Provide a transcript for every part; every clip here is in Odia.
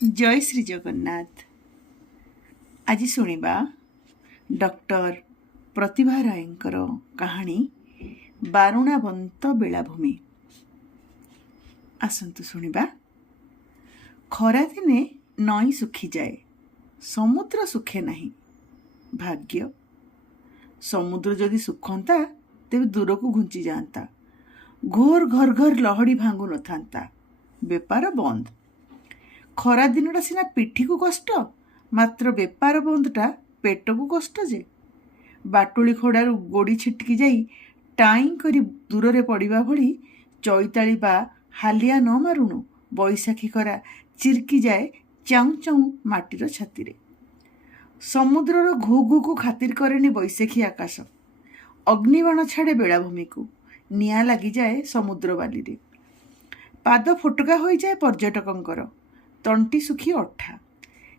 जय श्री जगन्नाथ। आज शुणा डॉक्टर प्रतिभा रायंकर कहानी बारुणावंत बेलाभूमि। आसतु शुणा। खरा दिने नई सुखी जाए, समुद्र सुखे नहीं। भाग्य समुद्र जदि सुखंता तेबे दूर को घुंची जाता, घोर घर घर लहड़ी भांगु न था, बेपार बंद। खरा दिनटा सिना पिठी को कष्ट, मात्र बेपार बंदटा पेट को कष्ट। जे बाटुली खोड़ारू गोड़ी छिटकी जाई टाई करी दूर रे पड़िबा भली चैताली बा हालिया न मारुणु बैशाखी खरा चिरकी जाए चाऊ चाऊ माटीर छाती रे। समुद्रर घू घू को खातिर करेनी बैशाखी आकाश, अग्निबाण छाड़े बेलाभूमि को, निया लगी जाए समुद्र बाली रे। पाद फोटका हो जाए पर्यटकंकर, तंटी सुखी अठा।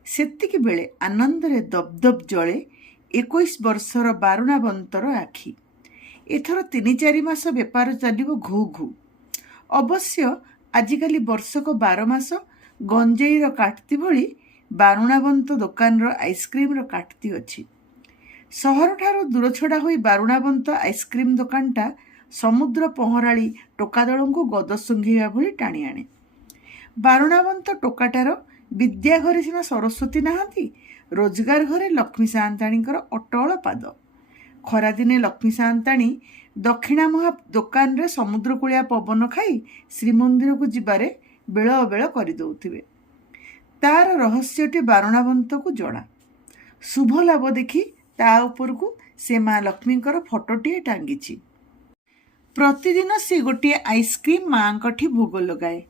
सेतिकी बेले आनंदरे दबदब जले 21 वर्षर बारुणावंतर आखि। एथर 3-4 मास बेपार चलिबो घू घू। अवश्य आजिकाली वर्षक 12 मास गंजेईर काटती भली बारुणावंत दोकानर आइसक्रीमर काटती अछि। सहर ठारू दूर छड़ा होई बारुणावंत आइसक्रीम दोकानटा समुद्र पहराड़ी टोकादलंकु गद सुंघिबा भली टाणी आणे। बारुणावंत टोकाटार विद्या घरे सिना सरस्वती नाहांती, रोजगार घरे लक्ष्मी साआंताणीकर अटल पाद। खरादिने लक्ष्मी साआंताणी दक्षिणा महा दोकान रे समुद्र कूलिया पवन खाई श्रीमंदिर को जिबारे बेल अबेल करि दउथिबे। तार रहस्यटी बारुणावंत को जड़ा। शुभ लाभ देखी ता उपर को से माँ लक्ष्मीकर फोटोटीए टांगिछि। प्रतिदिन से गोटे आइसक्रीम माँ कठी भोग लगाए,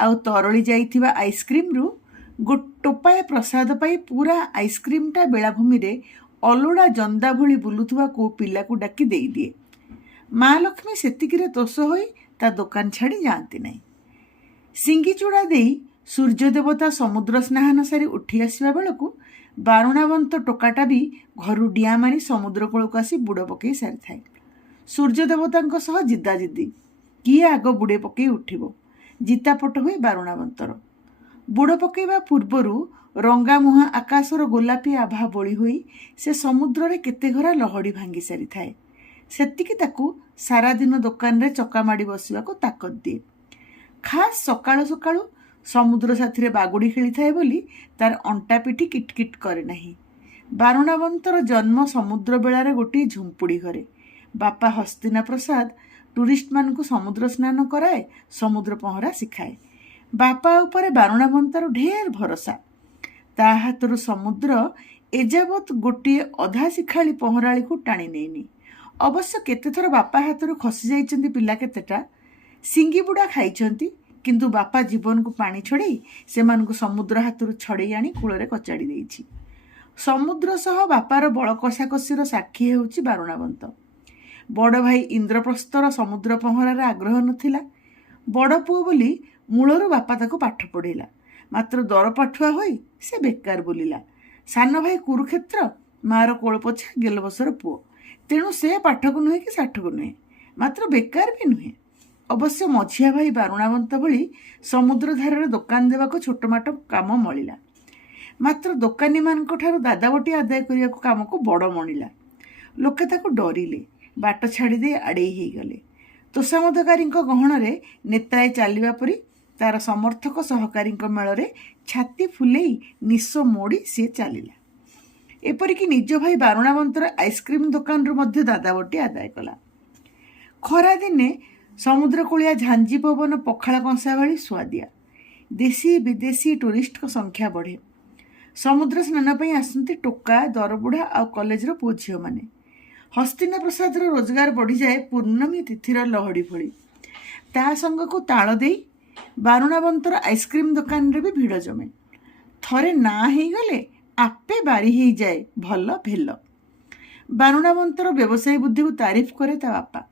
आउ तरली जाइथिबा आइसक्रीम रु टोपाए प्रसाद पाई पूरा आइसक्रीमटा बेलाभूमि रे अलोड़ा जंदा भली बुलुथुवा को पिला को डाकी देई दिए। माँ लक्ष्मी सेतिकिरे तोष होई ता दोकान छाड़ी जाती नहीं। सिंगी चूड़ा देई सूर्य देवता समुद्र स्नान सारी उठी आसवा बेलू बारुणावंत टोकाटा भी घरु डिया मारी समुद्र कूल को आसी बुड़ पकई सारी थाए। सूर्य देवता सह जिद्दा जिद्दी, किए आग बुड़े पकई उठिबो। जितापट हुए बारुणावंतर। बुड़ पकईबा पूर्वरु रंगा मुहा आकाशर गोलापी आभा बोली हुई से समुद्र रे केते घरा लहड़ी भांगी सारी थाए। सेतिकी ताकू सारा दिन दोकान रे चका माड़ी बसिबा को ताकत दिए। खास सकाळु सकाळु समुद्र साथी बागुड़ी खेली थाए बोली तार अंटा पिठी किटकिट करे नहीं। बारुणावंतर जन्म समुद्र बेलार गोटे झुंपुड़ी घरे। बापा हस्तिना प्रसाद टूरिस्ट मान को समुद्र स्नान कराए, समुद्र पहरा शिखाए। बापा उपरे बारुणावंतर ढेर भरोसा। ता हाथरू समुद्र एजावत गोटे अधा शिखाली पहराली को टाणी नेनी। अवश्य केतेथर बापा हाथरू खसी जाइछन्ती पिला केतेटा। सिंगी बुड़ा खाइछन्ती, किंतु बापा जीवन को पानी छड़े सेमानकु समुद्र हाथरू छड़े आनी कूलरे कचाड़ी देइछि। समुद्र सह बापार बड़ कषाकषिर साक्षी हेउछि बारुणावंत। बड़ भाई इंद्रप्रस्थर समुद्र पहरार आग्रह नथिला। बड़ पुओ बोली मूलरू बापा ताको पाठ पढ़ेला, मात्र दरपाठुआ होई से बेकार बोलिला। सान भाई कुरुक्षेत्र, मार कोल पोछा गेलबसर पुओ, तेणु से पाठक नुहे कि साठक नुहे, मात्र बेकार भी नुहे। अवश्य मझिया भाई बारुणावंत भली समुद्र धारे दोकान देवाको छोटमाट काम मळिला, मात्र दोकानी मानक ठारू दादावटी आदाय करिया काम को बड़ मणिला। लोके ताको डरिले, बाट छाड़ी दे आड़े ही गले। तोषामदकारी गहणरे नेत्राए चलवा परी तार समर्थक सहकारी मेल छाती फुलेई निश मोड़ी सी चलला। एपरिक निज भाई बारुणावंतर आइसक्रीम दोकान रु दादावटी आदाय कला। खरा दिने समुद्र कूलिया झांझी पवन पखाला कंसा भाई सुआदिया। देशी विदेशी टूरिस्ट को संख्या बढ़े। समुद्र स्नान पर आसती टोका, दरबुढ़ा आ कॉलेज पुओ झील मैंने। हस्तिना प्रसाद रोजगार बढ़ी जाए पूर्णमी तिथिर लहड़ी भली। ता संग को ताल दे बारुणावंतर आइसक्रीम दोकान रे भी भीड़ जमे। थरे ना ही गले आपे बारी ही जाए भल भेल। बारुणावंतर व्यवसायी बुद्धि को तारीफ करे ता बापा।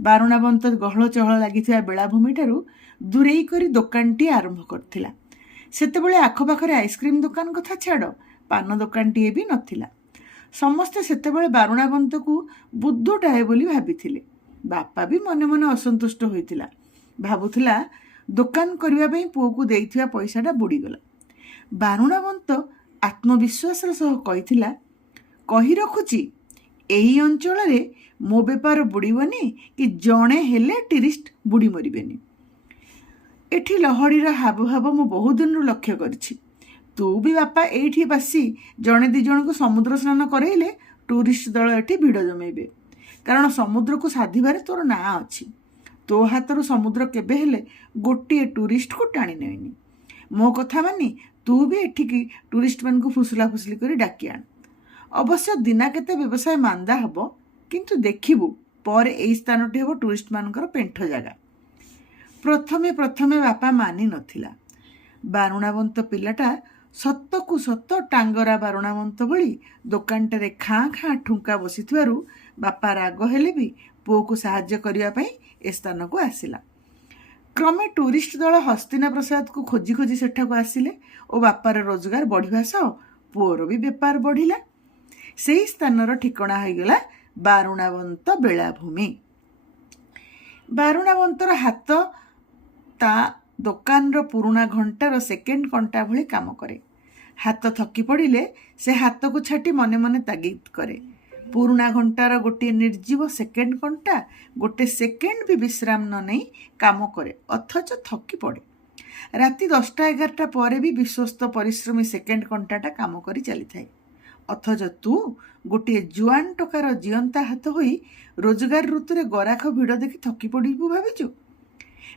बारुणावंत गहल चहल लगी बेलाभूमि ठारू दूरेई करी दोकानटी आरंभ करथिला। सेतेबेले आखपाखरे आइसक्रीम दोकान कथा छाड़, पान दोकानटीए भी नथिला। समस्ते सेतेबेले बारुणावंत को बुद्धटाए बोली भाबिथिले। बापा भी मने मने असंतुष्ट होइथिला। भाबुथिला दोकान करबा पई पुओ को देइथिबा पैसाटा बुड़ीगला। ବାରୁଣାବନ୍ତ ଆତ୍ମବିଶ୍ୱାସର ସହ କହିଥିଲା, କହି ରଖୁଛି ଏହି ଅଞ୍ଚଳରେ ମୋ ବେପାର ବୁଡ଼ିବନି କି ଜଣେ ହେଲେ ଟୁରିଷ୍ଟ ବୁଡ଼ି ମରିବେନି। ଏଠି ଲହଡ଼ିର ହାବଭାବ ମୁଁ ବହୁ ଦିନରୁ ଲକ୍ଷ୍ୟ କରିଛି। ତୁ ବି ବାପା ଏଇଠି ବାସି ଜଣେ ଦି ଜଣଙ୍କୁ ସମୁଦ୍ର ସ୍ନାନ କରାଇଲେ ଟୁରିଷ୍ଟ ଦଳ ଏଠି ଭିଡ଼ ଜମେଇବେ, କାରଣ ସମୁଦ୍ରକୁ ସାଧିବାରେ ତୋର ନାଁ ଅଛି। ତୋ ହାତରୁ ସମୁଦ୍ର କେବେ ହେଲେ ଗୋଟିଏ ଟୁରିଷ୍ଟକୁ ଟାଣି ନେଇନି। ମୋ କଥା ମାନି ତୁ ବି ଏଠିକି ଟୁରିଷ୍ଟମାନଙ୍କୁ ଫୁସଲା ଫୁସଲି କରି ଡାକି ଆଣ। ଅବଶ୍ୟ ଦିନା କେତେ ବ୍ୟବସାୟ ମାନ୍ଦା ହେବ, କିନ୍ତୁ ଦେଖିବୁ ପରେ ଏଇ ସ୍ଥାନଟି ହେବ ଟୁରିଷ୍ଟମାନଙ୍କର ପେଣ୍ଠ ଜାଗା। ପ୍ରଥମେ ବାପା ମାନି ନଥିଲା। ବାରୁଣାବନ୍ତ ପିଲାଟା ସତକୁ ସତ ଟାଙ୍ଗରା ବାରୁଣାବନ୍ତ ଭଳି ଦୋକାନଟାରେ ଖାଁ ଖାଁ ଠୁଙ୍କା ବସିଥିବାରୁ ବାପା ରାଗ ହେଲେ ବି ପୁଅକୁ ସାହାଯ୍ୟ କରିବା ପାଇଁ ଏ ସ୍ଥାନକୁ ଆସିଲା। କ୍ରମେ ଟୁରିଷ୍ଟ ଦଳ ହସ୍ତିନା ପ୍ରସାଦକୁ ଖୋଜି ଖୋଜି ସେଠାକୁ ଆସିଲେ ଓ ବାପାର ରୋଜଗାର ବଢ଼ିବା ସହ ପୁଅର ବି ବେପାର ବଢ଼ିଲା। ସେହି ସ୍ଥାନର ଠିକଣା ହୋଇଗଲା ବାରୁଣାବନ୍ତ ବେଳାଭୂମି। ବାରୁଣାବନ୍ତର ହାତ ତା ଦୋକାନର ପୁରୁଣା ଘଣ୍ଟାର ସେକେଣ୍ଡ କଣ୍ଟା ଭଳି କାମ କରେ। ହାତ ଥକି ପଡ଼ିଲେ ସେ ହାତକୁ ଛାଟି ମନେ ମନେ ତାଗିଦ କରେ। ପୁରୁଣା ଘଣ୍ଟାର ଗୋଟିଏ ନିର୍ଜୀବ ସେକେଣ୍ଡ କଣ୍ଟା ଗୋଟେ ସେକେଣ୍ଡ ବି ବିଶ୍ରାମ ନ ନେଇ କାମ କରେ, ଅଥଚ ଥକି ପଡ଼େ। ରାତି 10ଟା-11ଟା ପରେ ବି ବିଶ୍ୱସ୍ତ ପରିଶ୍ରମୀ ସେକେଣ୍ଡ କଣ୍ଟାଟା କାମ କରି ଚାଲିଥାଏ। ଅଥଚ ତୁ ଗୋଟିଏ ଜୁଆନ୍ ଟୋକାର ଜିଅନ୍ତା ହାତ ହୋଇ ରୋଜଗାର ଋତୁରେ ଗରାଖ ଭିଡ଼ ଦେଖି ଥକି ପଡ଼ିବୁ ଭାବିଛୁ?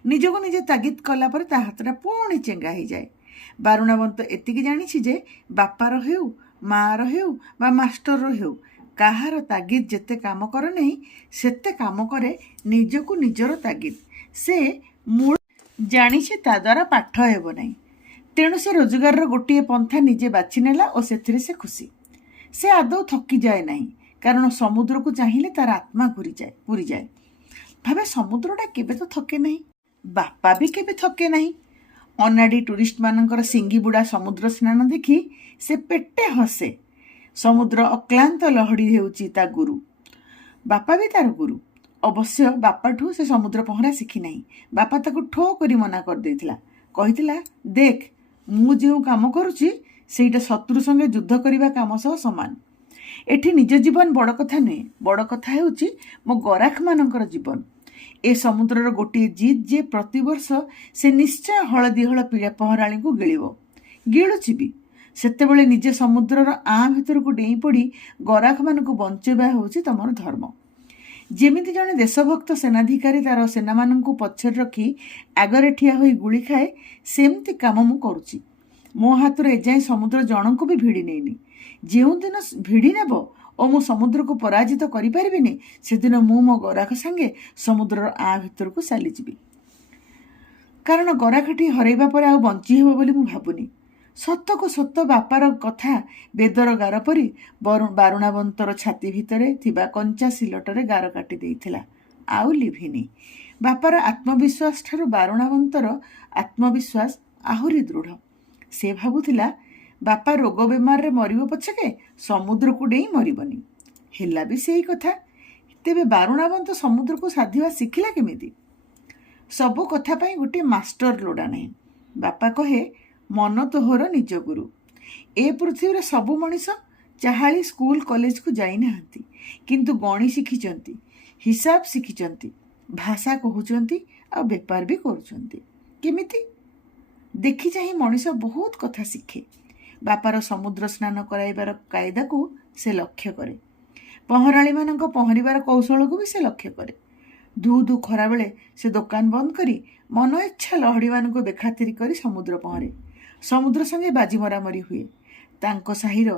ନିଜକୁ ନିଜେ ତାଗିଦ କଲା ପରେ ତା ହାତଟା ପୁଣି ଚେଙ୍ଗା ହେଇଯାଏ। ବାରୁଣାବନ୍ତ ଏତିକି ଜାଣିଛି ଯେ ବାପାର ହେଉ, ମାଆର ହେଉ ବା ମାଷ୍ଟରର ହେଉ, କାହାର ତାଗିଦ ଯେତେ କାମ କରେ ନାହିଁ ସେତେ କାମ କରେ ନିଜକୁ ନିଜର ତାଗିଦ। ସେ ମୂଳ ଜାଣିଛି ତା ଦ୍ୱାରା ପାଠ ହେବ ନାହିଁ, ତେଣୁ ସେ ରୋଜଗାରର ଗୋଟିଏ ପନ୍ଥା ନିଜେ ବାଛି ନେଲା ଓ ସେଥିରେ ସେ ଖୁସି। ସେ ଆଦୌ ଥକିଯାଏ ନାହିଁ, କାରଣ ସମୁଦ୍ରକୁ ଚାହିଁଲେ ତାର ଆତ୍ମା ପୁରିଯାଏ। ଭାବେ ସମୁଦ୍ରଟା କେବେ ତ ଥକେ ନାହିଁ, ବାପା ବି କେବେ ଥକେ ନାହିଁ। ଅନାଡ଼ି ଟୁରିଷ୍ଟମାନଙ୍କର ସିଙ୍ଗି ବୁଡ଼ା ସମୁଦ୍ର ସ୍ନାନ ଦେଖି ସେ ପେଟେ ହସେ। ସମୁଦ୍ର ଅକ୍ଲାନ୍ତ ଲହଡ଼ି ହେଉଛି ତା ଗୁରୁ, ବାପା ବି ତାର ଗୁରୁ। ଅବଶ୍ୟ ବାପାଠୁ ସେ ସମୁଦ୍ର ପହଁରା ଶିଖିନାହିଁ। ବାପା ତାକୁ ଠୋ କରି ମନା କରିଦେଇଥିଲା। କହିଥିଲା, ଦେଖ ମୁଁ ଯେଉଁ କାମ କରୁଛି ସେଇଟା ଶତ୍ରୁ ସଙ୍ଗେ ଯୁଦ୍ଧ କରିବା କାମ ସହ ସମାନ। ଏଠି ନିଜ ଜୀବନ ବଡ଼ କଥା ନୁହେଁ, ବଡ଼ କଥା ହେଉଛି ମୋ ଗରାଖମାନଙ୍କର ଜୀବନ। ଏ ସମୁଦ୍ରର ଗୋଟିଏ ଜିଦ୍ ଯେ ପ୍ରତିବର୍ଷ ସେ ନିଶ୍ଚୟ ହଳଦୀ ପହଁରାଳିଙ୍କୁ ଗିଳିବ, ଗିଳୁଛି ବି। ସେତେବେଳେ ନିଜେ ସମୁଦ୍ରର ଭିତରକୁ ଡେଇଁ ପଡ଼ି ଗରାଖମାନଙ୍କୁ ବଞ୍ଚେଇବା ହେଉଛି ତମର ଧର୍ମ। ଯେମିତି ଜଣେ ଦେଶଭକ୍ତ ସେନାଧିକାରୀ ତାର ସେନାମାନଙ୍କୁ ପଛରେ ରଖି ଆଗରେ ଠିଆ ହୋଇ ଗୁଳି ଖାଏ, ସେମିତି କାମ ମୁଁ କରୁଛି। ମୋ ହାତରୁ ଏଯାଏଁ ସମୁଦ୍ର ଜଣଙ୍କୁ ବି ଭିଡ଼ି ନେଇନି। ଯେଉଁଦିନ ଭିଡ଼ି ନେବ ଓ ମୁଁ ସମୁଦ୍ରକୁ ପରାଜିତ କରିପାରିବିନି, ସେଦିନ ମୁଁ ମୋ ଗରାଖ ସାଙ୍ଗେ ସମୁଦ୍ରର ଭିତରକୁ ଚାଲିଯିବି। କାରଣ ଗରାଖଟି ହରାଇବା ପରେ ଆଉ ବଞ୍ଚି ହେବ ବୋଲି ମୁଁ ଭାବୁନି। ସତକୁ ସତ ବାପାର କଥା ବେଦର ଗାର ପରି ବାରୁଣାବନ୍ତର ଛାତି ଭିତରେ ଥିବା କଞ୍ଚା ସିଲଟରେ ଗାର କାଟି ଦେଇଥିଲା, ଆଉ ଲିଭିନି। ବାପାର ଆତ୍ମବିଶ୍ୱାସ ଠାରୁ ବାରୁଣାବନ୍ତର ଆତ୍ମବିଶ୍ୱାସ ଆହୁରି ଦୃଢ଼। ସେ ଭାବୁଥିଲା, ବାପା ରୋଗ ବେମାରରେ ମରିବ ପଛକେ ସମୁଦ୍ରକୁ ଡେଇଁ ମରିବନି। ହେଲା ବି ସେଇ କଥା। ତେବେ ବାରୁଣାବନ୍ତ ସମୁଦ୍ରକୁ ସାଧିବା ଶିଖିଲା କେମିତି? ସବୁ କଥା ପାଇଁ ଗୋଟିଏ ମାଷ୍ଟର ଲୋଡ଼ା ନାହିଁ। ବାପା କହେ, ମନ ତୋହର ନିଜ ଗୁରୁ। ଏ ପୃଥିବୀରେ ସବୁ ମଣିଷ ଚାହାଳି ସ୍କୁଲ କଲେଜକୁ ଯାଇନାହାନ୍ତି, କିନ୍ତୁ ଗଣି ଶିଖିଛନ୍ତି, ହିସାବ ଶିଖିଛନ୍ତି, ଭାଷା କହୁଛନ୍ତି ଆଉ ବେପାର ବି କରୁଛନ୍ତି। କେମିତି? ଦେଖି ଚାହିଁ ମଣିଷ ବହୁତ କଥା ଶିଖେ। ବାପାର ସମୁଦ୍ର ସ୍ନାନ କରାଇବାର କାଇଦାକୁ ସେ ଲକ୍ଷ୍ୟ କରେ। ପହଁରାଳିମାନଙ୍କ ପହଁରିବାର କୌଶଳକୁ ବି ସେ ଲକ୍ଷ୍ୟ କରେ। ଧୁ ଧୁ ଖରାବେଳେ ସେ ଦୋକାନ ବନ୍ଦ କରି ମନ ଇଚ୍ଛା ଲହଡ଼ିମାନଙ୍କୁ ବେଖାତିରି କରି ସମୁଦ୍ର ପହଁରେ। ସମୁଦ୍ର ସଙ୍ଗେ ବାଜି ମରାମରି ହୁଏ। ତାଙ୍କ ସାହିର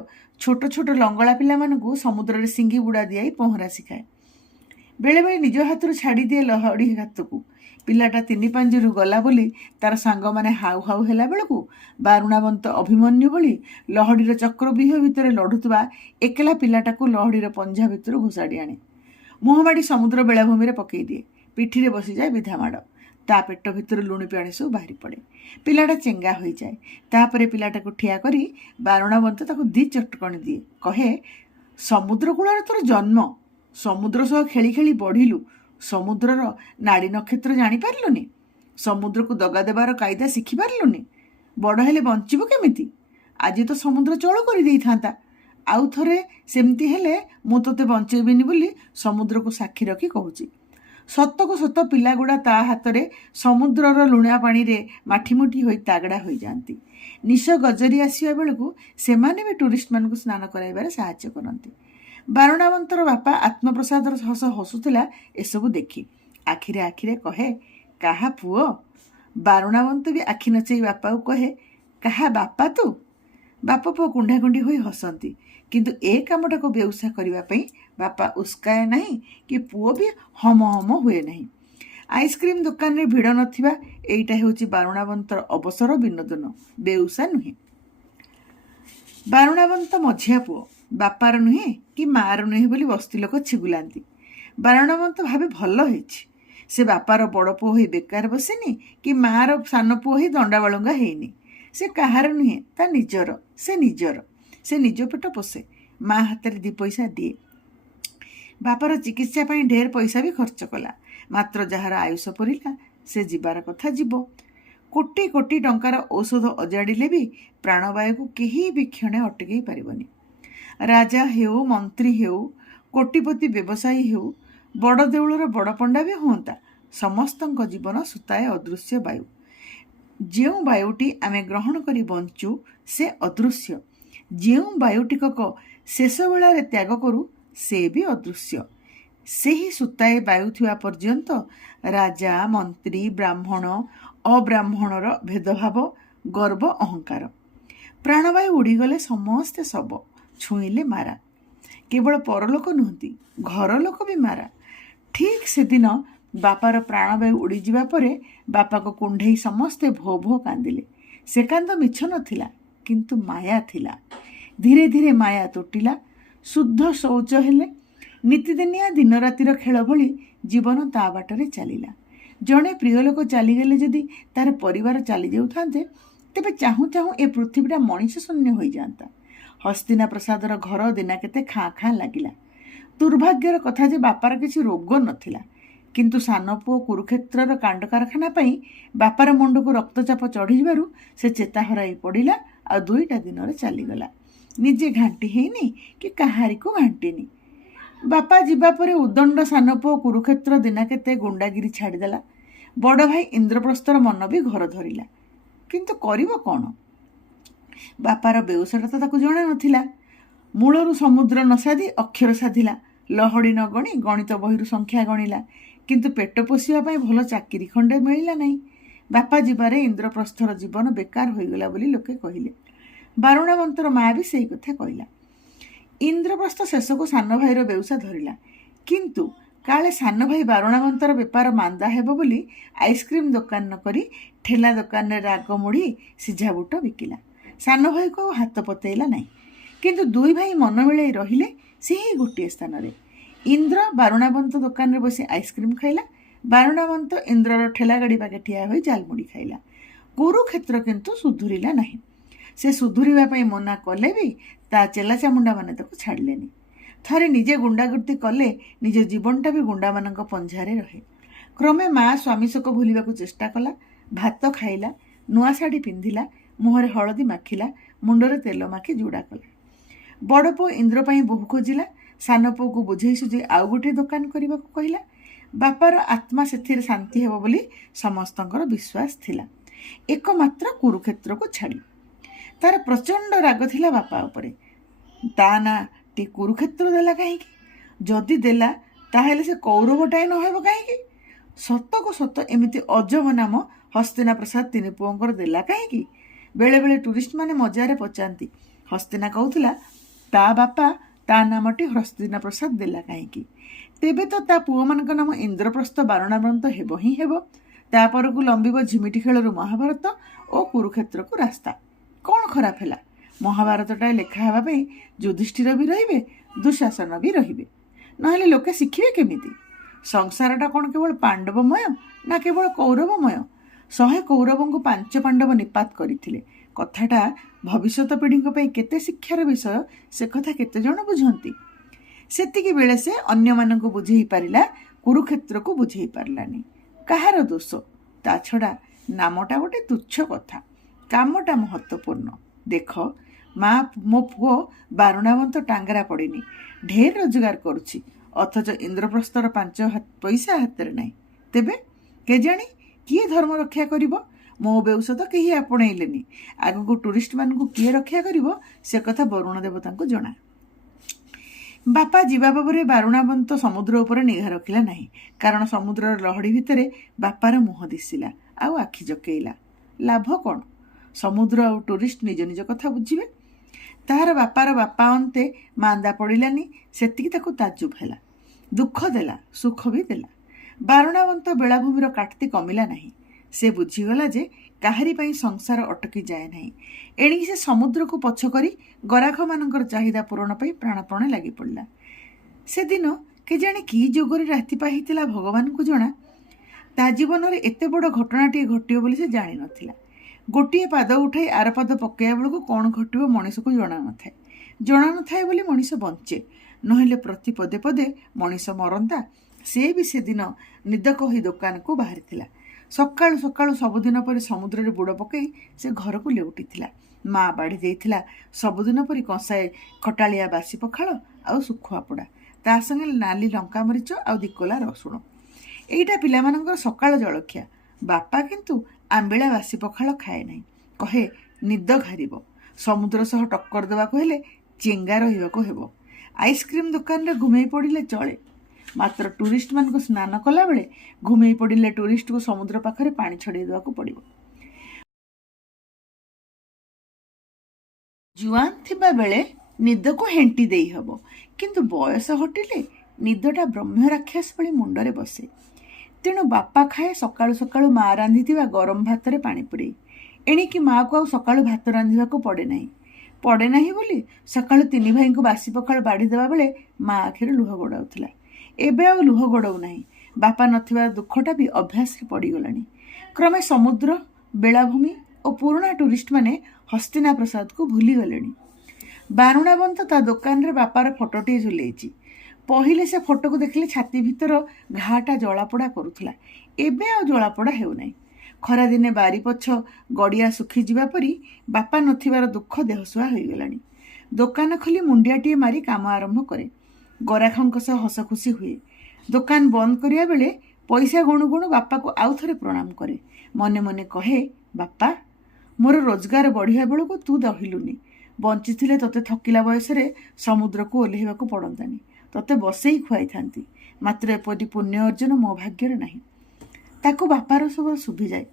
ଛୋଟ ଛୋଟ ଲଙ୍ଗଳା ପିଲାମାନଙ୍କୁ ସମୁଦ୍ରରେ ସିଙ୍ଗି ବୁଡ଼ା ଦିଆଇ ପହଁରା ଶିଖାଏ। ବେଳେବେଳେ ନିଜ ହାତରୁ ଛାଡ଼ିଦିଏ ଲହଡ଼ି ହାତକୁ। ପିଲାଟା 3 ପାଞ୍ଜିରୁ ଗଲା ବୋଲି ତାର ସାଙ୍ଗମାନେ ହାଉ ହାଉ ହେଲା ବେଳକୁ ବାରୁଣାବନ୍ତ ଅଭିମନ୍ୟୁ ଭଳି ଲହଡ଼ିର ଚକ୍ରବ୍ୟୁହ ଭିତରେ ଲଢ଼ୁଥିବା ଏକଲା ପିଲାଟାକୁ ଲହଡ଼ିର ପଞ୍ଝା ଭିତରୁ ଘୋଷାଡ଼ି ଆଣେ। ମୁହଁମାଡ଼ି ସମୁଦ୍ର ବେଳାଭୂମିରେ ପକାଇ ଦିଏ। ପିଠିରେ ବସିଯାଏ ବିଧାମାଡ଼। ତା ପେଟ ଭିତରୁ ଲୁଣି ପାଣି ସବୁ ବାହାରି ପଡ଼େ। ପିଲାଟା ଚେଙ୍ଗା ହୋଇଯାଏ। ତାପରେ ପିଲାଟାକୁ ଠିଆ କରି ବାରୁଣାବନ୍ତ ତାକୁ 2 ଚଟକଣି ଦିଏ। କହେ, ସମୁଦ୍ର କୂଳରେ ତୋର ଜନ୍ମ, ସମୁଦ୍ର ସହ ଖେଳି ଖେଳି ବଢ଼ିଲୁ, ସମୁଦ୍ରର ନାଡ଼ି ନକ୍ଷତ୍ର ଜାଣିପାରିଲୁନି? ସମୁଦ୍ରକୁ ଦଗା ଦେବାର କାଇଦା ଶିଖିପାରିଲୁନି? ବଡ଼ ହେଲେ ବଞ୍ଚିବୁ କେମିତି? ଆଜି ତ ସମୁଦ୍ର ଚଳ କରିଦେଇଥାନ୍ତା। ଆଉ ଥରେ ସେମିତି ହେଲେ ମୁଁ ତୋତେ ବଞ୍ଚେଇବିନି ବୋଲି ସମୁଦ୍ରକୁ ସାକ୍ଷୀ ରଖି କହୁଛି। ସତକୁ ସତ ପିଲାଗୁଡ଼ା ତା ହାତରେ ସମୁଦ୍ରର ଲୁଣିଆ ପାଣିରେ ମାଠିମୁଠି ହୋଇ ତାଗଡ଼ା ହୋଇଯାଆନ୍ତି। ନିଶ ଗଜରି ଆସିବା ବେଳକୁ ସେମାନେ ବି ଟୁରିଷ୍ଟମାନଙ୍କୁ ସ୍ନାନ କରାଇବାରେ ସାହାଯ୍ୟ କରନ୍ତି। ବାରୁଣାବନ୍ତର ବାପା ଆତ୍ମପ୍ରସାଦର ହସ ହସୁଥିଲା ଏସବୁ ଦେଖି। ଆଖିରେ ଆଖିରେ କହେ, କାହା ପୁଅ? ବାରୁଣାବନ୍ତ ବି ଆଖି ନଚେଇ ବାପାକୁ କହେ, କାହା ବାପା ତୁ? ବାପ ପୁଅ କୁଣ୍ଢାକୁଣ୍ଢି ହୋଇ ହସନ୍ତି। କିନ୍ତୁ ଏ କାମଟାକୁ ବେଉସା କରିବା ପାଇଁ ବାପା ଉସ୍କାଏ ନାହିଁ କି ପୁଅ ବି ହମ ହମ ହୁଏ ନାହିଁ। ଆଇସ୍କ୍ରିମ୍ ଦୋକାନରେ ଭିଡ଼ ନଥିବା ଏଇଟା ହେଉଛି ବାରୁଣାବନ୍ତର ଅବସର ବିନୋଦନ, ବେଉସା ନୁହେଁ। ବାରୁଣାବନ୍ତ ମଝିଆ ପୁଅ, ବାପାର ନୁହେଁ କି ମାଆର ନୁହେଁ ବୋଲି ବସ୍ତି ଲୋକ ଛିଗୁଲାନ୍ତି। ବାରୁଣାବନ୍ତ ଭାବେ ଭଲ ହେଇଛି, ସେ ବାପାର ବଡ଼ ପୁଅ ହୋଇ ବେକାର ବସିନି କି ମାଆର ସାନ ପୁଅ ହୋଇ ଦଣ୍ଡାବାଳୁଙ୍ଗା ହେଇନି। ସେ କାହାର ନୁହେଁ, ତା ନିଜର। ସେ ନିଜ ପେଟ ପୋଷେ, ମା ହାତରେ 2 ପଇସା ଦିଏ। ବାପାର ଚିକିତ୍ସା ପାଇଁ ଢେର ପଇସା ବି ଖର୍ଚ୍ଚ କଲା। ମାତ୍ର ଯାହାର ଆୟୁଷ ପରିଲା ସେ ଯିବାର କଥା ଯିବ। କୋଟି କୋଟି ଟଙ୍କାର ଔଷଧ ଅଜାଡ଼ିଲେ ବି ପ୍ରାଣବାୟୁକୁ କେହି ବି କ୍ଷଣେ ଅଟକେଇ ପାରିବନି। ରାଜା ହେଉ, ମନ୍ତ୍ରୀ ହେଉ, କୋଟିପତି ବ୍ୟବସାୟୀ ହେଉ, ବଡ଼ ଦେଉଳର ବଡ଼ ପଣ୍ଡା ବି ହୁଅନ୍ତା, ସମସ୍ତଙ୍କ ଜୀବନ ସୁତାଏ ଅଦୃଶ୍ୟ ବାୟୁ। ଯେଉଁ ବାୟୁଟି ଆମେ ଗ୍ରହଣ କରି ବଞ୍ଚୁ ସେ ଅଦୃଶ୍ୟ। ଯେଉଁ ବାୟୁଟିକକ ଶେଷ ବେଳାରେ ତ୍ୟାଗ କରୁ ସେ ବି ଅଦୃଶ୍ୟ। ସେହି ସୁତାଏ ବାୟୁ ଥିବା ପର୍ଯ୍ୟନ୍ତ ରାଜା, ମନ୍ତ୍ରୀ, ବ୍ରାହ୍ମଣ, ଅବ୍ରାହ୍ମଣର ଭେଦଭାବ, ଗର୍ବ, ଅହଙ୍କାର। ପ୍ରାଣବାୟୁ ଉଡ଼ିଗଲେ ସମସ୍ତେ ଶବ, ଛୁଇଁଲେ ମାରା। କେବଳ ପରଲୋକ ନୁହନ୍ତି, ଘର ଲୋକ ବି ମାରା। ଠିକ୍ ସେଦିନ ବାପାର ପ୍ରାଣବାୟୁ ଉଡ଼ିଯିବା ପରେ ବାପାକୁ କୁଣ୍ଢେଇ ସମସ୍ତେ ଭୋ ଭୋ କାନ୍ଦିଲେ। ସେ କାନ୍ଦ ମିଛ ନଥିଲା, କିନ୍ତୁ ମାୟା ଥିଲା। ଧୀରେ ଧୀରେ ମାୟା ତୁଟିଲା, ଶୁଦ୍ଧ ଶୌଚ ହେଲେ। ନିତିଦିନିଆ ଦିନ ରାତିର ଖେଳ ଭଳି ଜୀବନ ତା ବାଟରେ ଚାଲିଲା। ଜଣେ ପ୍ରିୟ ଲୋକ ଚାଲିଗଲେ ଯଦି ତାର ପରିବାର ଚାଲି ଯାଉଥାନ୍ତେ, ତେବେ ଚାହୁଁ ଚାହୁଁ ଏ ପୃଥିବୀଟା ମଣିଷ ଶୂନ୍ୟ ହୋଇଯାଆନ୍ତା। ହସ୍ତିନା ପ୍ରସାଦର ଘର ଦିନା କେତେ ଖାଁ ଖାଁ ଲାଗିଲା। ଦୁର୍ଭାଗ୍ୟର କଥା ଯେ ବାପାର କିଛି ରୋଗ ନଥିଲା, କିନ୍ତୁ ସାନ ପୁଅ କୁରୁକ୍ଷେତ୍ରର କାଣ୍ଡ କାରଖାନା ପାଇଁ ବାପାର ମୁଣ୍ଡକୁ ରକ୍ତଚାପ ଚଢ଼ିଯିବାରୁ ସେ ଚେତା ହରାଇ ପଡ଼ିଲା ଆଉ 2ଟା ଦିନରେ ଚାଲିଗଲା। ନିଜେ ଘାଣ୍ଟି ହେଇନି କି କାହାରିକୁ ଘାଣ୍ଟିନି। ବାପା ଯିବା ପରେ ଉଦଣ୍ଡ ସାନ ପୁଅ କୁରୁକ୍ଷେତ୍ର ଦିନା କେତେ ଗୁଣ୍ଡାଗିରି ଛାଡ଼ିଦେଲା। ବଡ଼ ଭାଇ ଇନ୍ଦ୍ରପ୍ରସ୍ଥର ମନ ବି ଘର ଧରିଲା, କିନ୍ତୁ କରିବ କ'ଣ? ବାପାର ବେଉସାଟା ତ ତାକୁ ଜଣା ନଥିଲା। ମୂଳରୁ ସମୁଦ୍ର ନ ସାଧି ଅକ୍ଷର ସାଧିଲା, ଲହଡ଼ି ନ ଗଣି ଗଣିତ ବହିରୁ ସଂଖ୍ୟା ଗଣିଲା, କିନ୍ତୁ ପେଟ ପୋଷିବା ପାଇଁ ଭଲ ଚାକିରି ଖଣ୍ଡେ ମିଳିଲା ନାହିଁ। ବାପା ଯିବାରେ ଇନ୍ଦ୍ରପ୍ରସ୍ଥର ଜୀବନ ବେକାର ହୋଇଗଲା ବୋଲି ଲୋକେ କହିଲେ। ବାରୁଣାବନ୍ତର ମା ବି ସେଇ କଥା କହିଲା। ଇନ୍ଦ୍ରପ୍ରସ୍ଥ ଶେଷକୁ ସାନ ଭାଇର ବେଉସା ଧରିଲା, କିନ୍ତୁ କାଳେ ସାନ ଭାଇ ବାରୁଣାବନ୍ତର ବେପାର ମାନ୍ଦା ହେବ ବୋଲି ଆଇସ୍କ୍ରିମ୍ ଦୋକାନ ନ କରି ଠେଲା ଦୋକାନରେ ରାଗ ମୁଢ଼ି, ସିଝା ବୁଟ ବିକିଲା। ସାନ ଭାଇକୁ ଆଉ ହାତ ପତେଇଲା ନାହିଁ, କିନ୍ତୁ 2 ଭାଇ ମନ ମିଳାଇ ରହିଲେ ସେହି ଗୋଟିଏ ସ୍ଥାନରେ। ଇନ୍ଦ୍ର ବାରୁଣାବନ୍ତ ଦୋକାନରେ ବସି ଆଇସ୍କ୍ରିମ୍ ଖାଇଲା, ବାରୁଣାବନ୍ତ ଇନ୍ଦ୍ରର ଠେଲା ଗାଡ଼ି ପାଖେ ଠିଆ ହୋଇ ଝାଲମୁଢ଼ି ଖାଇଲା। କୁରୁକ୍ଷେତ୍ର କିନ୍ତୁ ସୁଧୁରିଲା ନାହିଁ। ସେ ସୁଧୁରିବା ପାଇଁ ମନା କଲେ ବି ତା ଚେଲା ଚାମୁଣ୍ଡାମାନେ ତାକୁ ଛାଡ଼ିଲେନି। ଥରେ ନିଜେ ଗୁଣ୍ଡାଗର୍ଦି କଲେ ନିଜ ଜୀବନଟା ବି ଗୁଣ୍ଡାମାନଙ୍କ ପଞ୍ଝାରେ ରହେ। କ୍ରମେ ମା ସ୍ୱାମୀ ଶୋକ ଭୁଲିବାକୁ ଚେଷ୍ଟା କଲା। ଭାତ ଖାଇଲା, ନୂଆ ଶାଢ଼ୀ ପିନ୍ଧିଲା, ମୁହଁରେ ହଳଦୀ ମାଖିଲା, ମୁଣ୍ଡରେ ତେଲ ମାଖି ଜୁଡ଼ା କଲା। ବଡ଼ ପୁଅ ଇନ୍ଦ୍ର ପାଇଁ ବୋହୂ ଖୋଜିଲା। ସାନ ପୁଅକୁ ବୁଝେଇ ସୁଝେଇ ଆଉ ଗୋଟିଏ ଦୋକାନ କରିବାକୁ କହିଲା। ବାପାର ଆତ୍ମା ସେଥିରେ ଶାନ୍ତି ହେବ ବୋଲି ସମସ୍ତଙ୍କର ବିଶ୍ୱାସ ଥିଲା, ଏକମାତ୍ର କୁରୁକ୍ଷେତ୍ରକୁ ଛାଡ଼ି। ତାର ପ୍ରଚଣ୍ଡ ରାଗ ଥିଲା ବାପା ଉପରେ। ତା ନାଁଟି କୁରୁକ୍ଷେତ୍ର ଦେଲା କାହିଁକି? ଯଦି ଦେଲା ତାହେଲେ ସେ କୌରବଟାଏ ନ ହେବ କାହିଁକି? ସତକୁ ସତ ଏମିତି ଅଜବ ନାମ ହସ୍ତିନା ପ୍ରସାଦ 3 ପୁଅଙ୍କର ଦେଲା କାହିଁକି? ବେଳେବେଳେ ଟୁରିଷ୍ଟମାନେ ମଜାରେ ପଚାରନ୍ତି। ହସ୍ତିନା କହୁଥିଲା, ତା ବାପା ତା ନାମଟି ହସ୍ତିନା ପ୍ରସାଦ ଦେଲା କାହିଁକି? ତେବେ ତ ତା ପୁଅମାନଙ୍କ ନାମ ଇନ୍ଦ୍ରପ୍ରସ୍ଥ ବାରୁଣାବନ୍ତ ହେବ ହିଁ ହେବ। ତାପରକୁ ଲମ୍ବିବ ଝିମିଟି ଖେଳରୁ ମହାଭାରତ ଓ କୁରୁକ୍ଷେତ୍ରକୁ ରାସ୍ତା। କ'ଣ ଖରାପ ହେଲା? ମହାଭାରତଟାଏ ଲେଖା ହେବା ପାଇଁ ଯୁଧିଷ୍ଠିର ବି ରହିବେ, ଦୁଃଶାସନ ବି ରହିବେ। ନହେଲେ ଲୋକେ ଶିଖିବେ କେମିତି? ସଂସାରଟା କ'ଣ କେବଳ ପାଣ୍ଡବମୟ ନା କେବଳ କୌରବମୟ? 100 କୌରବଙ୍କୁ 5 ପାଣ୍ଡବ ନିପାତ କରିଥିଲେ। କଥାଟା ଭବିଷ୍ୟତ ପିଢ଼ିଙ୍କ ପାଇଁ କେତେ ଶିକ୍ଷାର ବିଷୟ, ସେ କଥା କେତେ ଜଣ ବୁଝନ୍ତି? ସେତିକି ବେଳେ ସେ ଅନ୍ୟମାନଙ୍କୁ ବୁଝେଇ ପାରିଲା, କୁରୁକ୍ଷେତ୍ରକୁ ବୁଝେଇ ପାରିଲାନି। କାହାର ଦୋଷ? ତା ଛଡ଼ା ନାମଟା ଗୋଟେ ତୁଚ୍ଛ କଥା, କାମଟା ମହତ୍ତ୍ୱପୂର୍ଣ୍ଣ। ଦେଖ, ମା ମୋ ପୁଅ ବାରୁଣାବନ୍ତ ଟାଙ୍ଗରା ପଡ଼ିନି, ଢେର ରୋଜଗାର କରୁଛି, ଅଥଚ ଇନ୍ଦ୍ରପ୍ରସ୍ଥର 5 ପଇସା ହାତରେ ନାହିଁ। ତେବେ କେଜାଣି କିଏ ଧର୍ମ ରକ୍ଷା କରିବ? ମୋ ବେଉଷ ତ କେହି ଆପଣେଇଲେନି, ଆଗକୁ ଟୁରିଷ୍ଟମାନଙ୍କୁ କିଏ ରକ୍ଷା କରିବ ସେ କଥା ବରୁଣ ଦେବତାଙ୍କୁ ଜଣା। ବାପା ଯିବା ବାବରେ ବାରୁଣାବନ୍ତ ସମୁଦ୍ର ଉପରେ ନିଘା ରଖିଲା ନାହିଁ, କାରଣ ସମୁଦ୍ରର ଲହଡ଼ି ଭିତରେ ବାପାର ମୁହଁ ଦିଶିଲା ଆଉ ଆଖି ଜକେଇଲା। ଲାଭ କ'ଣ? ସମୁଦ୍ର ଆଉ ଟୁରିଷ୍ଟ ନିଜ ନିଜ କଥା ବୁଝିବେ। ତାହାର ବାପାର ବାପା ଅନ୍ତେ ମାନ୍ଦା ପଡ଼ିଲାନି, ସେତିକି ତାକୁ ତାଜୁବ ହେଲା। ଦୁଃଖ ଦେଲା, ସୁଖ ବି ଦେଲା। ବାରୁଣାବନ୍ତ ବେଳାଭୂମିର କାଟତି କମିଲା ନାହିଁ। ସେ ବୁଝିଗଲା ଯେ କାହାରି ପାଇଁ ସଂସାର ଅଟକି ଯାଏ ନାହିଁ। ଏଣିକି ସେ ସମୁଦ୍ରକୁ ପଛ କରି ଗରାଖମାନଙ୍କର ଚାହିଦା ପୂରଣ ପାଇଁ ପ୍ରାଣପଣେ ଲାଗି ପଡ଼ିଲା। ସେଦିନ କେଜାଣି କି ଯୋଗରେ ରାତି ପାହିଥିଲା ଭଗବାନଙ୍କୁ ଜଣା। ତା ଜୀବନରେ ଏତେ ବଡ଼ ଘଟଣାଟିଏ ଘଟିବ ବୋଲି ସେ ଜାଣିନଥିଲା। ଗୋଟିଏ ପାଦ ଉଠାଇ ଆର ପାଦ ପକାଇବା ବେଳକୁ କ'ଣ ଘଟିବ ମଣିଷକୁ ଜଣାନଥାଏ। ଜଣାନଥାଏ ବୋଲି ମଣିଷ ବଞ୍ଚେ, ନହେଲେ ପ୍ରତି ପଦେ ପଦେ ମଣିଷ ମରନ୍ତା। ସେ ବି ସେଦିନ ନିଦ କହି ଦୋକାନକୁ ବାହାରିଥିଲା। ସକାଳୁ ସକାଳୁ ସବୁଦିନ ପରି ସମୁଦ୍ରରେ ବୁଡ଼ ପକାଇ ସେ ଘରକୁ ଲେଉଟିଥିଲା। ମା ବାଢ଼ି ଦେଇଥିଲା ସବୁଦିନ ପରି କଂସାଏ ଖଟାଳିଆ ବାସି ପଖାଳ ଆଉ ଶୁଖୁଆ ପୋଡ଼ା, ତା ସାଙ୍ଗେ ନାଲି ଲଙ୍କା ମରିଚ ଆଉ ଦିକୋଲା ରସୁଣ। ଏଇଟା ପିଲାମାନଙ୍କର ସକାଳ ଜଳଖିଆ। ବାପା କିନ୍ତୁ ଆମ୍ବିଳା ବାସି ପଖାଳ ଖାଏ ନାହିଁ, କହେ ନିଦ ଘାରିବ। ସମୁଦ୍ର ସହ ଟକ୍କର ଦେବାକୁ ହେଲେ ଚେଙ୍ଗା ରହିବାକୁ ହେବ। ଆଇସ୍କ୍ରିମ୍ ଦୋକାନରେ ଘୁମେଇ ପଡ଼ିଲେ ଚଳେ, ମାତ୍ର ଟୁରିଷ୍ଟମାନଙ୍କୁ ସ୍ନାନ କଲାବେଳେ ଘୁମେଇ ପଡ଼ିଲେ ଟୁରିଷ୍ଟକୁ ସମୁଦ୍ର ପାଖରେ ପାଣି ଛଡ଼େଇ ଦେବାକୁ ପଡ଼ିବ। ଜୁଆନ ଥିବା ବେଳେ ନିଦକୁ ହେଣ୍ଟି ଦେଇ ହେବ, କିନ୍ତୁ ବୟସ ହଟିଲେ ନିଦଟା ବ୍ରହ୍ମ ରାକ୍ଷସ ଭଳି ମୁଣ୍ଡରେ ବସେ। ତେଣୁ ବାପା ଖାଏ ସକାଳୁ ସକାଳୁ ମା ରାନ୍ଧିଥିବା ଗରମ ଭାତରେ ପାଣି ପୁରେଇ। ଏଣିକି ମାଆକୁ ଆଉ ସକାଳୁ ଭାତ ରାନ୍ଧିବାକୁ ପଡ଼େ ନାହିଁ ବୋଲି ସକାଳୁ 3 ଭାଇଙ୍କୁ ବାସି ପଖାଳ ବାଢ଼ି ଦେବା ବେଳେ ମା ଆଖିରେ ଲୁହ ଗଡ଼ାଉଥିଲା। ଏବେ ଆଉ ଲୁହ ଗଡ଼ଉ ନାହିଁ। ବାପା ନଥିବା ଦୁଃଖଟା ବି ଅଭ୍ୟାସରେ ପଡ଼ିଗଲାଣି। କ୍ରମେ ସମୁଦ୍ର, ବେଳାଭୂମି ଓ ପୁରୁଣା ଟୁରିଷ୍ଟମାନେ ହସ୍ତିନା ପ୍ରସାଦକୁ ଭୁଲିଗଲେଣି। ବାରୁଣାବନ୍ତ ତା ଦୋକାନରେ ବାପାର ଫଟୋଟିଏ ଝୁଲେଇଛି। ପହିଲେ ସେ ଫଟୋକୁ ଦେଖିଲେ ଛାତି ଭିତର ଘାଟା ଜଳାପୋଡ଼ା କରୁଥିଲା। ଏବେ ଆଉ ଜଳାପୋଡ଼ା ହେଉନାହିଁ। ଖରାଦିନେ ବାରିପଛ ଗଡ଼ିଆ ଶୁଖିଯିବା ପରି ବାପା ନଥିବାର ଦୁଃଖ ଦେହସୁଆ ହୋଇଗଲାଣି। ଦୋକାନ ଖୋଲି ମୁଣ୍ଡିଆଟିଏ ମାରି କାମ ଆରମ୍ଭ କରେ। ଗରାଖଙ୍କ ସହ ହସ ଖୁସି ହୁଏ। ଦୋକାନ ବନ୍ଦ କରିବା ବେଳେ ପଇସା ଗଣୁ ଗଣୁ ବାପାକୁ ଆଉ ଥରେ ପ୍ରଣାମ କରେ। ମନେ ମନେ କହେ, ବାପା, ମୋର ରୋଜଗାର ବଢ଼ିବା ବେଳକୁ ତୁ ରହିଲୁନି। ବଞ୍ଚିଥିଲେ ତୋତେ ଥକିଲା ବୟସରେ ସମୁଦ୍ରକୁ ଓହ୍ଲେଇବାକୁ ପଡ଼ନ୍ତାନି, ତୋତେ ବସେଇ ଖୁଆଇଥାନ୍ତି। ମାତ୍ର ଏପରି ପୁଣ୍ୟ ଅର୍ଜନ ମୋ ଭାଗ୍ୟରେ ନାହିଁ। ତାକୁ ବାପାର ସବୁ ଶୁଭିଯାଏ।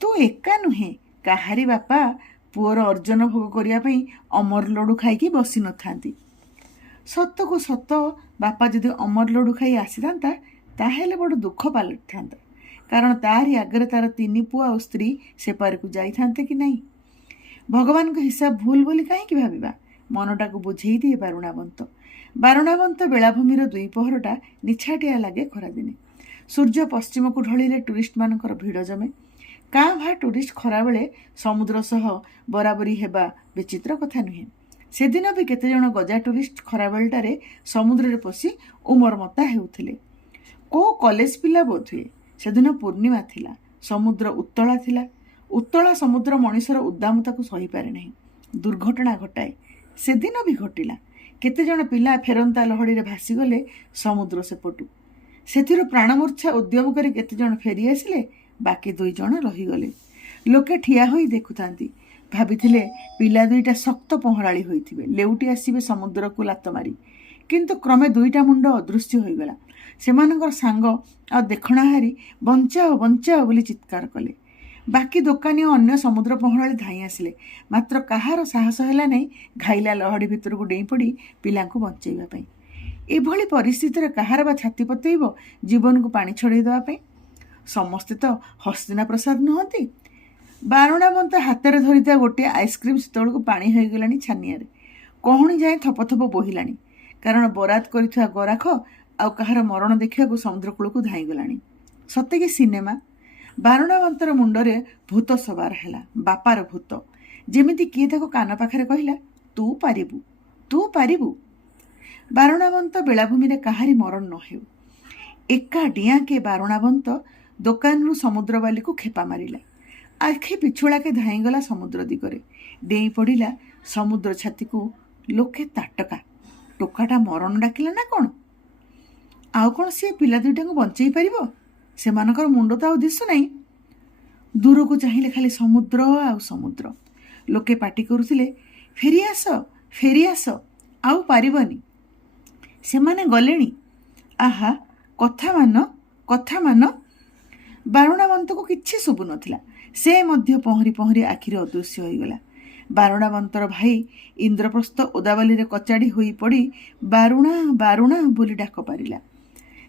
ତୁ ଏକା ନୁହେଁ, କାହାରି ବାପା ପୁଅର ଅର୍ଜନ ଭୋଗ କରିବା ପାଇଁ ଅମର ଲଡ଼ୁ ଖାଇକି ବସି ନଥାନ୍ତି। ସତକୁ ସତ ବାପା ଯଦି ଅମର ଲଡ଼ୁ ଖାଇ ଆସିଥାନ୍ତା ତାହେଲେ ବଡ଼ ଦୁଃଖ ପାଲଟିଥାନ୍ତା, କାରଣ ତାରି ଆଗରେ ତାର 3 ପୁଅ ଆଉ ସ୍ତ୍ରୀ ସେପାରିକୁ ଯାଇଥାନ୍ତେ କି ନାହିଁ। ଭଗବାନଙ୍କ ହିସାବ ଭୁଲ ବୋଲି କାହିଁକି ଭାବିବା? ମନଟାକୁ ବୁଝେଇ ଦିଏ ବାରୁଣାବନ୍ତ। ବାରୁଣାବନ୍ତ ବେଳାଭୂମିର 2 ପହରଟା ନିଛାଟିଆ ଲାଗେ ଖରାଦିନେ। ସୂର୍ଯ୍ୟ ପଶ୍ଚିମକୁ ଢଳିଲେ ଟୁରିଷ୍ଟମାନଙ୍କର ଭିଡ଼ ଜମେ। କାଁ ଭାଁ ଟୁରିଷ୍ଟ ଖରାବେଳେ ସମୁଦ୍ର ସହ ବରାବରି ହେବା ବିଚିତ୍ର କଥା ନୁହେଁ। ସେଦିନ ବି କେତେଜଣ ଗଜା ଟୁରିଷ୍ଟ ଖରାବେଳଟାରେ ସମୁଦ୍ରରେ ପଶି ଉମରମତା ହେଉଥିଲେ। କୋଉ କଲେଜ ପିଲା ବୋଧହୁଏ। ସେଦିନ ପୂର୍ଣ୍ଣିମା ଥିଲା, ସମୁଦ୍ର ଉତ୍ତଳା ଥିଲା। ଉତ୍ତଳା ସମୁଦ୍ର ମଣିଷର ଉଦ୍ଦାମତାକୁ ସହିପାରେ ନାହିଁ, ଦୁର୍ଘଟଣା ଘଟାଏ। ସେଦିନ ବି ଘଟିଲା। କେତେଜଣ ପିଲା ଫେରନ୍ତା ଲହଡ଼ିରେ ଭାସିଗଲେ ସମୁଦ୍ର ସେପଟୁ। ସେଥିରୁ ପ୍ରାଣମୂର୍ଚ୍ଛା ଉଦ୍ୟମ କରି କେତେଜଣ ଫେରି ଆସିଲେ, ବାକି 2 ଜଣ ରହିଗଲେ। ଲୋକେ ଠିଆ ହୋଇ ଦେଖୁଥାନ୍ତି। ଭାବିଥିଲେ ପିଲା 2ଟା ଶକ୍ତ ପହଁରାଳି ହୋଇଥିବେ, ଲେଉଟି ଆସିବେ ସମୁଦ୍ରକୁ ଲାତ ମାରି। କିନ୍ତୁ କ୍ରମେ 2ଟା ମୁଣ୍ଡ ଅଦୃଶ୍ୟ ହୋଇଗଲା। ସେମାନଙ୍କର ସାଙ୍ଗ ଆଉ ଦେଖଣାହାରି ବଞ୍ଚାଅ ବଞ୍ଚାଅ ବୋଲି ଚିତ୍କାର କଲେ। ବାକି ଦୋକାନୀ ଓ ଅନ୍ୟ ସମୁଦ୍ର ପହଁରାଳି ଧାଇଁ ଆସିଲେ, ମାତ୍ର କାହାର ସାହସ ହେଲା ନାହିଁ ଘାଇଲା ଲହଡ଼ି ଭିତରକୁ ଡେଇଁ ପଡ଼ି ପିଲାଙ୍କୁ ବଞ୍ଚାଇବା ପାଇଁ। ଏଭଳି ପରିସ୍ଥିତିରେ କାହାର ବା ଛାତି ପତେଇବ ଜୀବନକୁ ପାଣି ଛଡ଼େଇ ଦେବା ପାଇଁ? ସମସ୍ତେ ତ ହସ୍ତିନା ପ୍ରସାଦ ନୁହନ୍ତି। ବାରୁଣାବନ୍ତ ହାତରେ ଧରିଥିବା ଗୋଟିଏ ଆଇସ୍କ୍ରିମ୍ ସେତେବେଳକୁ ପାଣି ହୋଇଗଲାଣି ଛାନିଆରେ। କହୁଣି ଯାଏ ଥପ ଥପ ବୋହିଲାଣି, କାରଣ ବରାଦ କରିଥିବା ଗରାଖ ଆଉ କାହାର ମରଣ ଦେଖିବାକୁ ସମୁଦ୍ର କୂଳକୁ ଧାଇଁଗଲାଣି। ସତେ କି ସିନେମା। ବାରୁଣାବନ୍ତର ମୁଣ୍ଡରେ ଭୂତ ସବାର ହେଲା, ବାପାର ଭୂତ। ଯେମିତି କିଏ ତାକୁ କାନ ପାଖରେ କହିଲା, ତୁ ପାରିବୁ, ତୁ ପାରିବୁ। ବାରୁଣାବନ୍ତ ବେଳାଭୂମିରେ କାହାରି ମରଣ ନ ହେଉ। ଏକା ଡିଆଁକେ ବାରୁଣାବନ୍ତ ଦୋକାନରୁ ସମୁଦ୍ର ବାଲିକୁ ଖେପା ମାରିଲା। ଆଖି ପିଛୁଳାକେ ଧାଇଁଗଲା ସମୁଦ୍ର ଦିଗରେ। ଡେଇଁ ପଡ଼ିଲା ସମୁଦ୍ର ଛାତିକୁ ଲୋକେ ତାଟକା। ଟୋକାଟା ମରଣ ଡାକିଲା ନା କ'ଣ? ଆଉ କ'ଣ ସିଏ ପିଲା ଦୁଇଟାଙ୍କୁ ବଞ୍ଚେଇ ପାରିବ? ସେମାନଙ୍କର ମୁଣ୍ଡ ତ ଆଉ ଦିଶୁ ନାହିଁ। ଦୂରକୁ ଚାହିଁଲେ ଖାଲି ସମୁଦ୍ର ଆଉ ସମୁଦ୍ର। ଲୋକେ ପାଟି କରୁଥିଲେ, ଫେରିଆସ ଫେରିଆସ, ଆଉ ପାରିବନି, ସେମାନେ ଗଲେଣି। ଆହା, କଥା ମାନ କଥା ମାନ। ବାରୁଣାବନ୍ତକୁ କିଛି ଶୁଭୁନଥିଲା। ସେ ମଧ୍ୟ ପହଁରି ପହଁରି ଆଖିରେ ଅଦୃଶ୍ୟ ହୋଇଗଲା। ବାରୁଣାବନ୍ତର ଭାଇ ଇନ୍ଦ୍ରପ୍ରସ୍ଥ ଓଦାବାଲିରେ କଚାଡ଼ି ହୋଇ ପଡ଼ି ବାରୁଣା ବାରୁଣା ବୋଲି ଡାକ ପାରିଲା।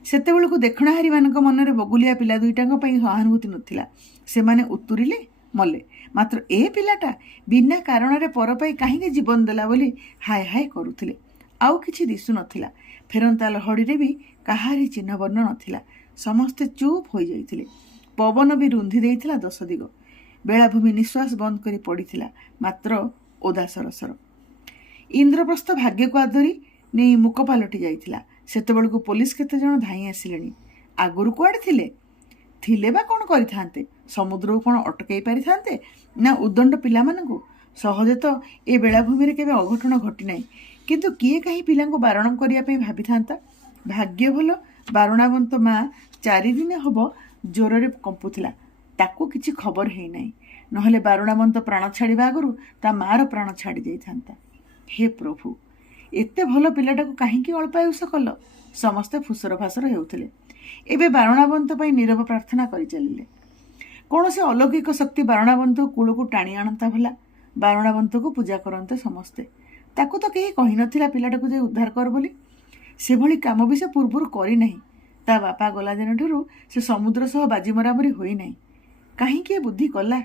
ସେତେବେଳକୁ ଦେଖଣାହାରୀମାନଙ୍କ ମନରେ ବଗୁଲିଆ ପିଲା ଦୁଇଟାଙ୍କ ପାଇଁ ସହାନୁଭୂତି ନଥିଲା। ସେମାନେ ଉତୁରିଲେ, ମଲେ। ମାତ୍ର ଏ ପିଲାଟା ବିନା କାରଣରେ ପର ପାଇଁ କାହିଁକି ଜୀବନ ଦେଲା ବୋଲି ହାୟ ହାୟ କରୁଥିଲେ। ଆଉ କିଛି ଦିଶୁନଥିଲା। ଫେରନ୍ତା ଲହଡ଼ିରେ ବି କାହାରି ଚିହ୍ନବର୍ଣ୍ଣ ନଥିଲା। ସମସ୍ତେ ଚୁପ୍ ହୋଇଯାଇଥିଲେ। ପବନ ବି ରୁନ୍ଧି ଦେଇଥିଲା ଦଶ ଦିଗ। ବେଳାଭୂମି ନିଶ୍ୱାସ ବନ୍ଦ କରି ପଡ଼ିଥିଲା, ମାତ୍ର ଓଦା ସରସର। ଇନ୍ଦ୍ରପ୍ରସ୍ଥ ଭାଗ୍ୟକୁ ଆଦରି ନେଇ ମୁକ ପାଲଟି ଯାଇଥିଲା। ସେତେବେଳକୁ ପୋଲିସ କେତେ ଜଣ ଧାଇଁ ଆସିଲେଣି। ଆଗରୁ କୁଆଡ଼େ ଥିଲେ ବା କ'ଣ କରିଥାନ୍ତେ? ସମୁଦ୍ରକୁ କ'ଣ ଅଟକାଇ ପାରିଥାନ୍ତେ? ନା ଉଦଣ୍ଡ ପିଲାମାନଙ୍କୁ? ସହଜେ ତ ଏ ବେଳାଭୂମିରେ କେବେ ଅଘଟଣ ଘଟିନାହିଁ। କିନ୍ତୁ କିଏ କାହିଁ ପିଲାଙ୍କୁ ବାରଣ କରିବା ପାଇଁ ଭାବିଥାନ୍ତା? ଭାଗ୍ୟ ଭଲ, ବାରୁଣାବନ୍ତ ମା 4 ଦିନ ହବ ଜ୍ୱରରେ କମ୍ପୁଥିଲା। ତାକୁ କିଛି ଖବର ହେଇନାହିଁ। ନହେଲେ ବାରୁଣାବନ୍ତ ପ୍ରାଣ ଛାଡ଼ିବା ଆଗରୁ ତା ମା'ର ପ୍ରାଣ ଛାଡ଼ି ଯାଇଥାନ୍ତା। ହେ ପ୍ରଭୁ, ଏତେ ଭଲ ପିଲାଟାକୁ କାହିଁକି ଅଳ୍ପାୟୁଷ କଲ? ସମସ୍ତେ ଫୁସର ଫାସର ହେଉଥିଲେ। ଏବେ ବାରୁଣାବନ୍ତ ପାଇଁ ନୀରବ ପ୍ରାର୍ଥନା କରିଚାଲିଲେ। କୌଣସି ଅଲୌକିକ ଶକ୍ତି ବାରୁଣାବନ୍ତକୁ କୂଳକୁ ଟାଣି ଆଣନ୍ତା ଭଲା। ବାରୁଣାବନ୍ତକୁ ପୂଜା କରନ୍ତେ ସମସ୍ତେ। ତାକୁ ତ କେହି କହିନଥିଲା ପିଲାଟାକୁ ଯାଇ ଉଦ୍ଧାର କର ବୋଲି। ସେଭଳି କାମ ବି ସେ ପୂର୍ବରୁ କରିନାହିଁ। ତା ବାପା ଗଲା ଦିନଠାରୁ ସେ ସମୁଦ୍ର ସହ ବାଜି ମରାମରି ହୋଇନାହିଁ। କାହିଁକି ଏ ବୁଦ୍ଧି କଲା?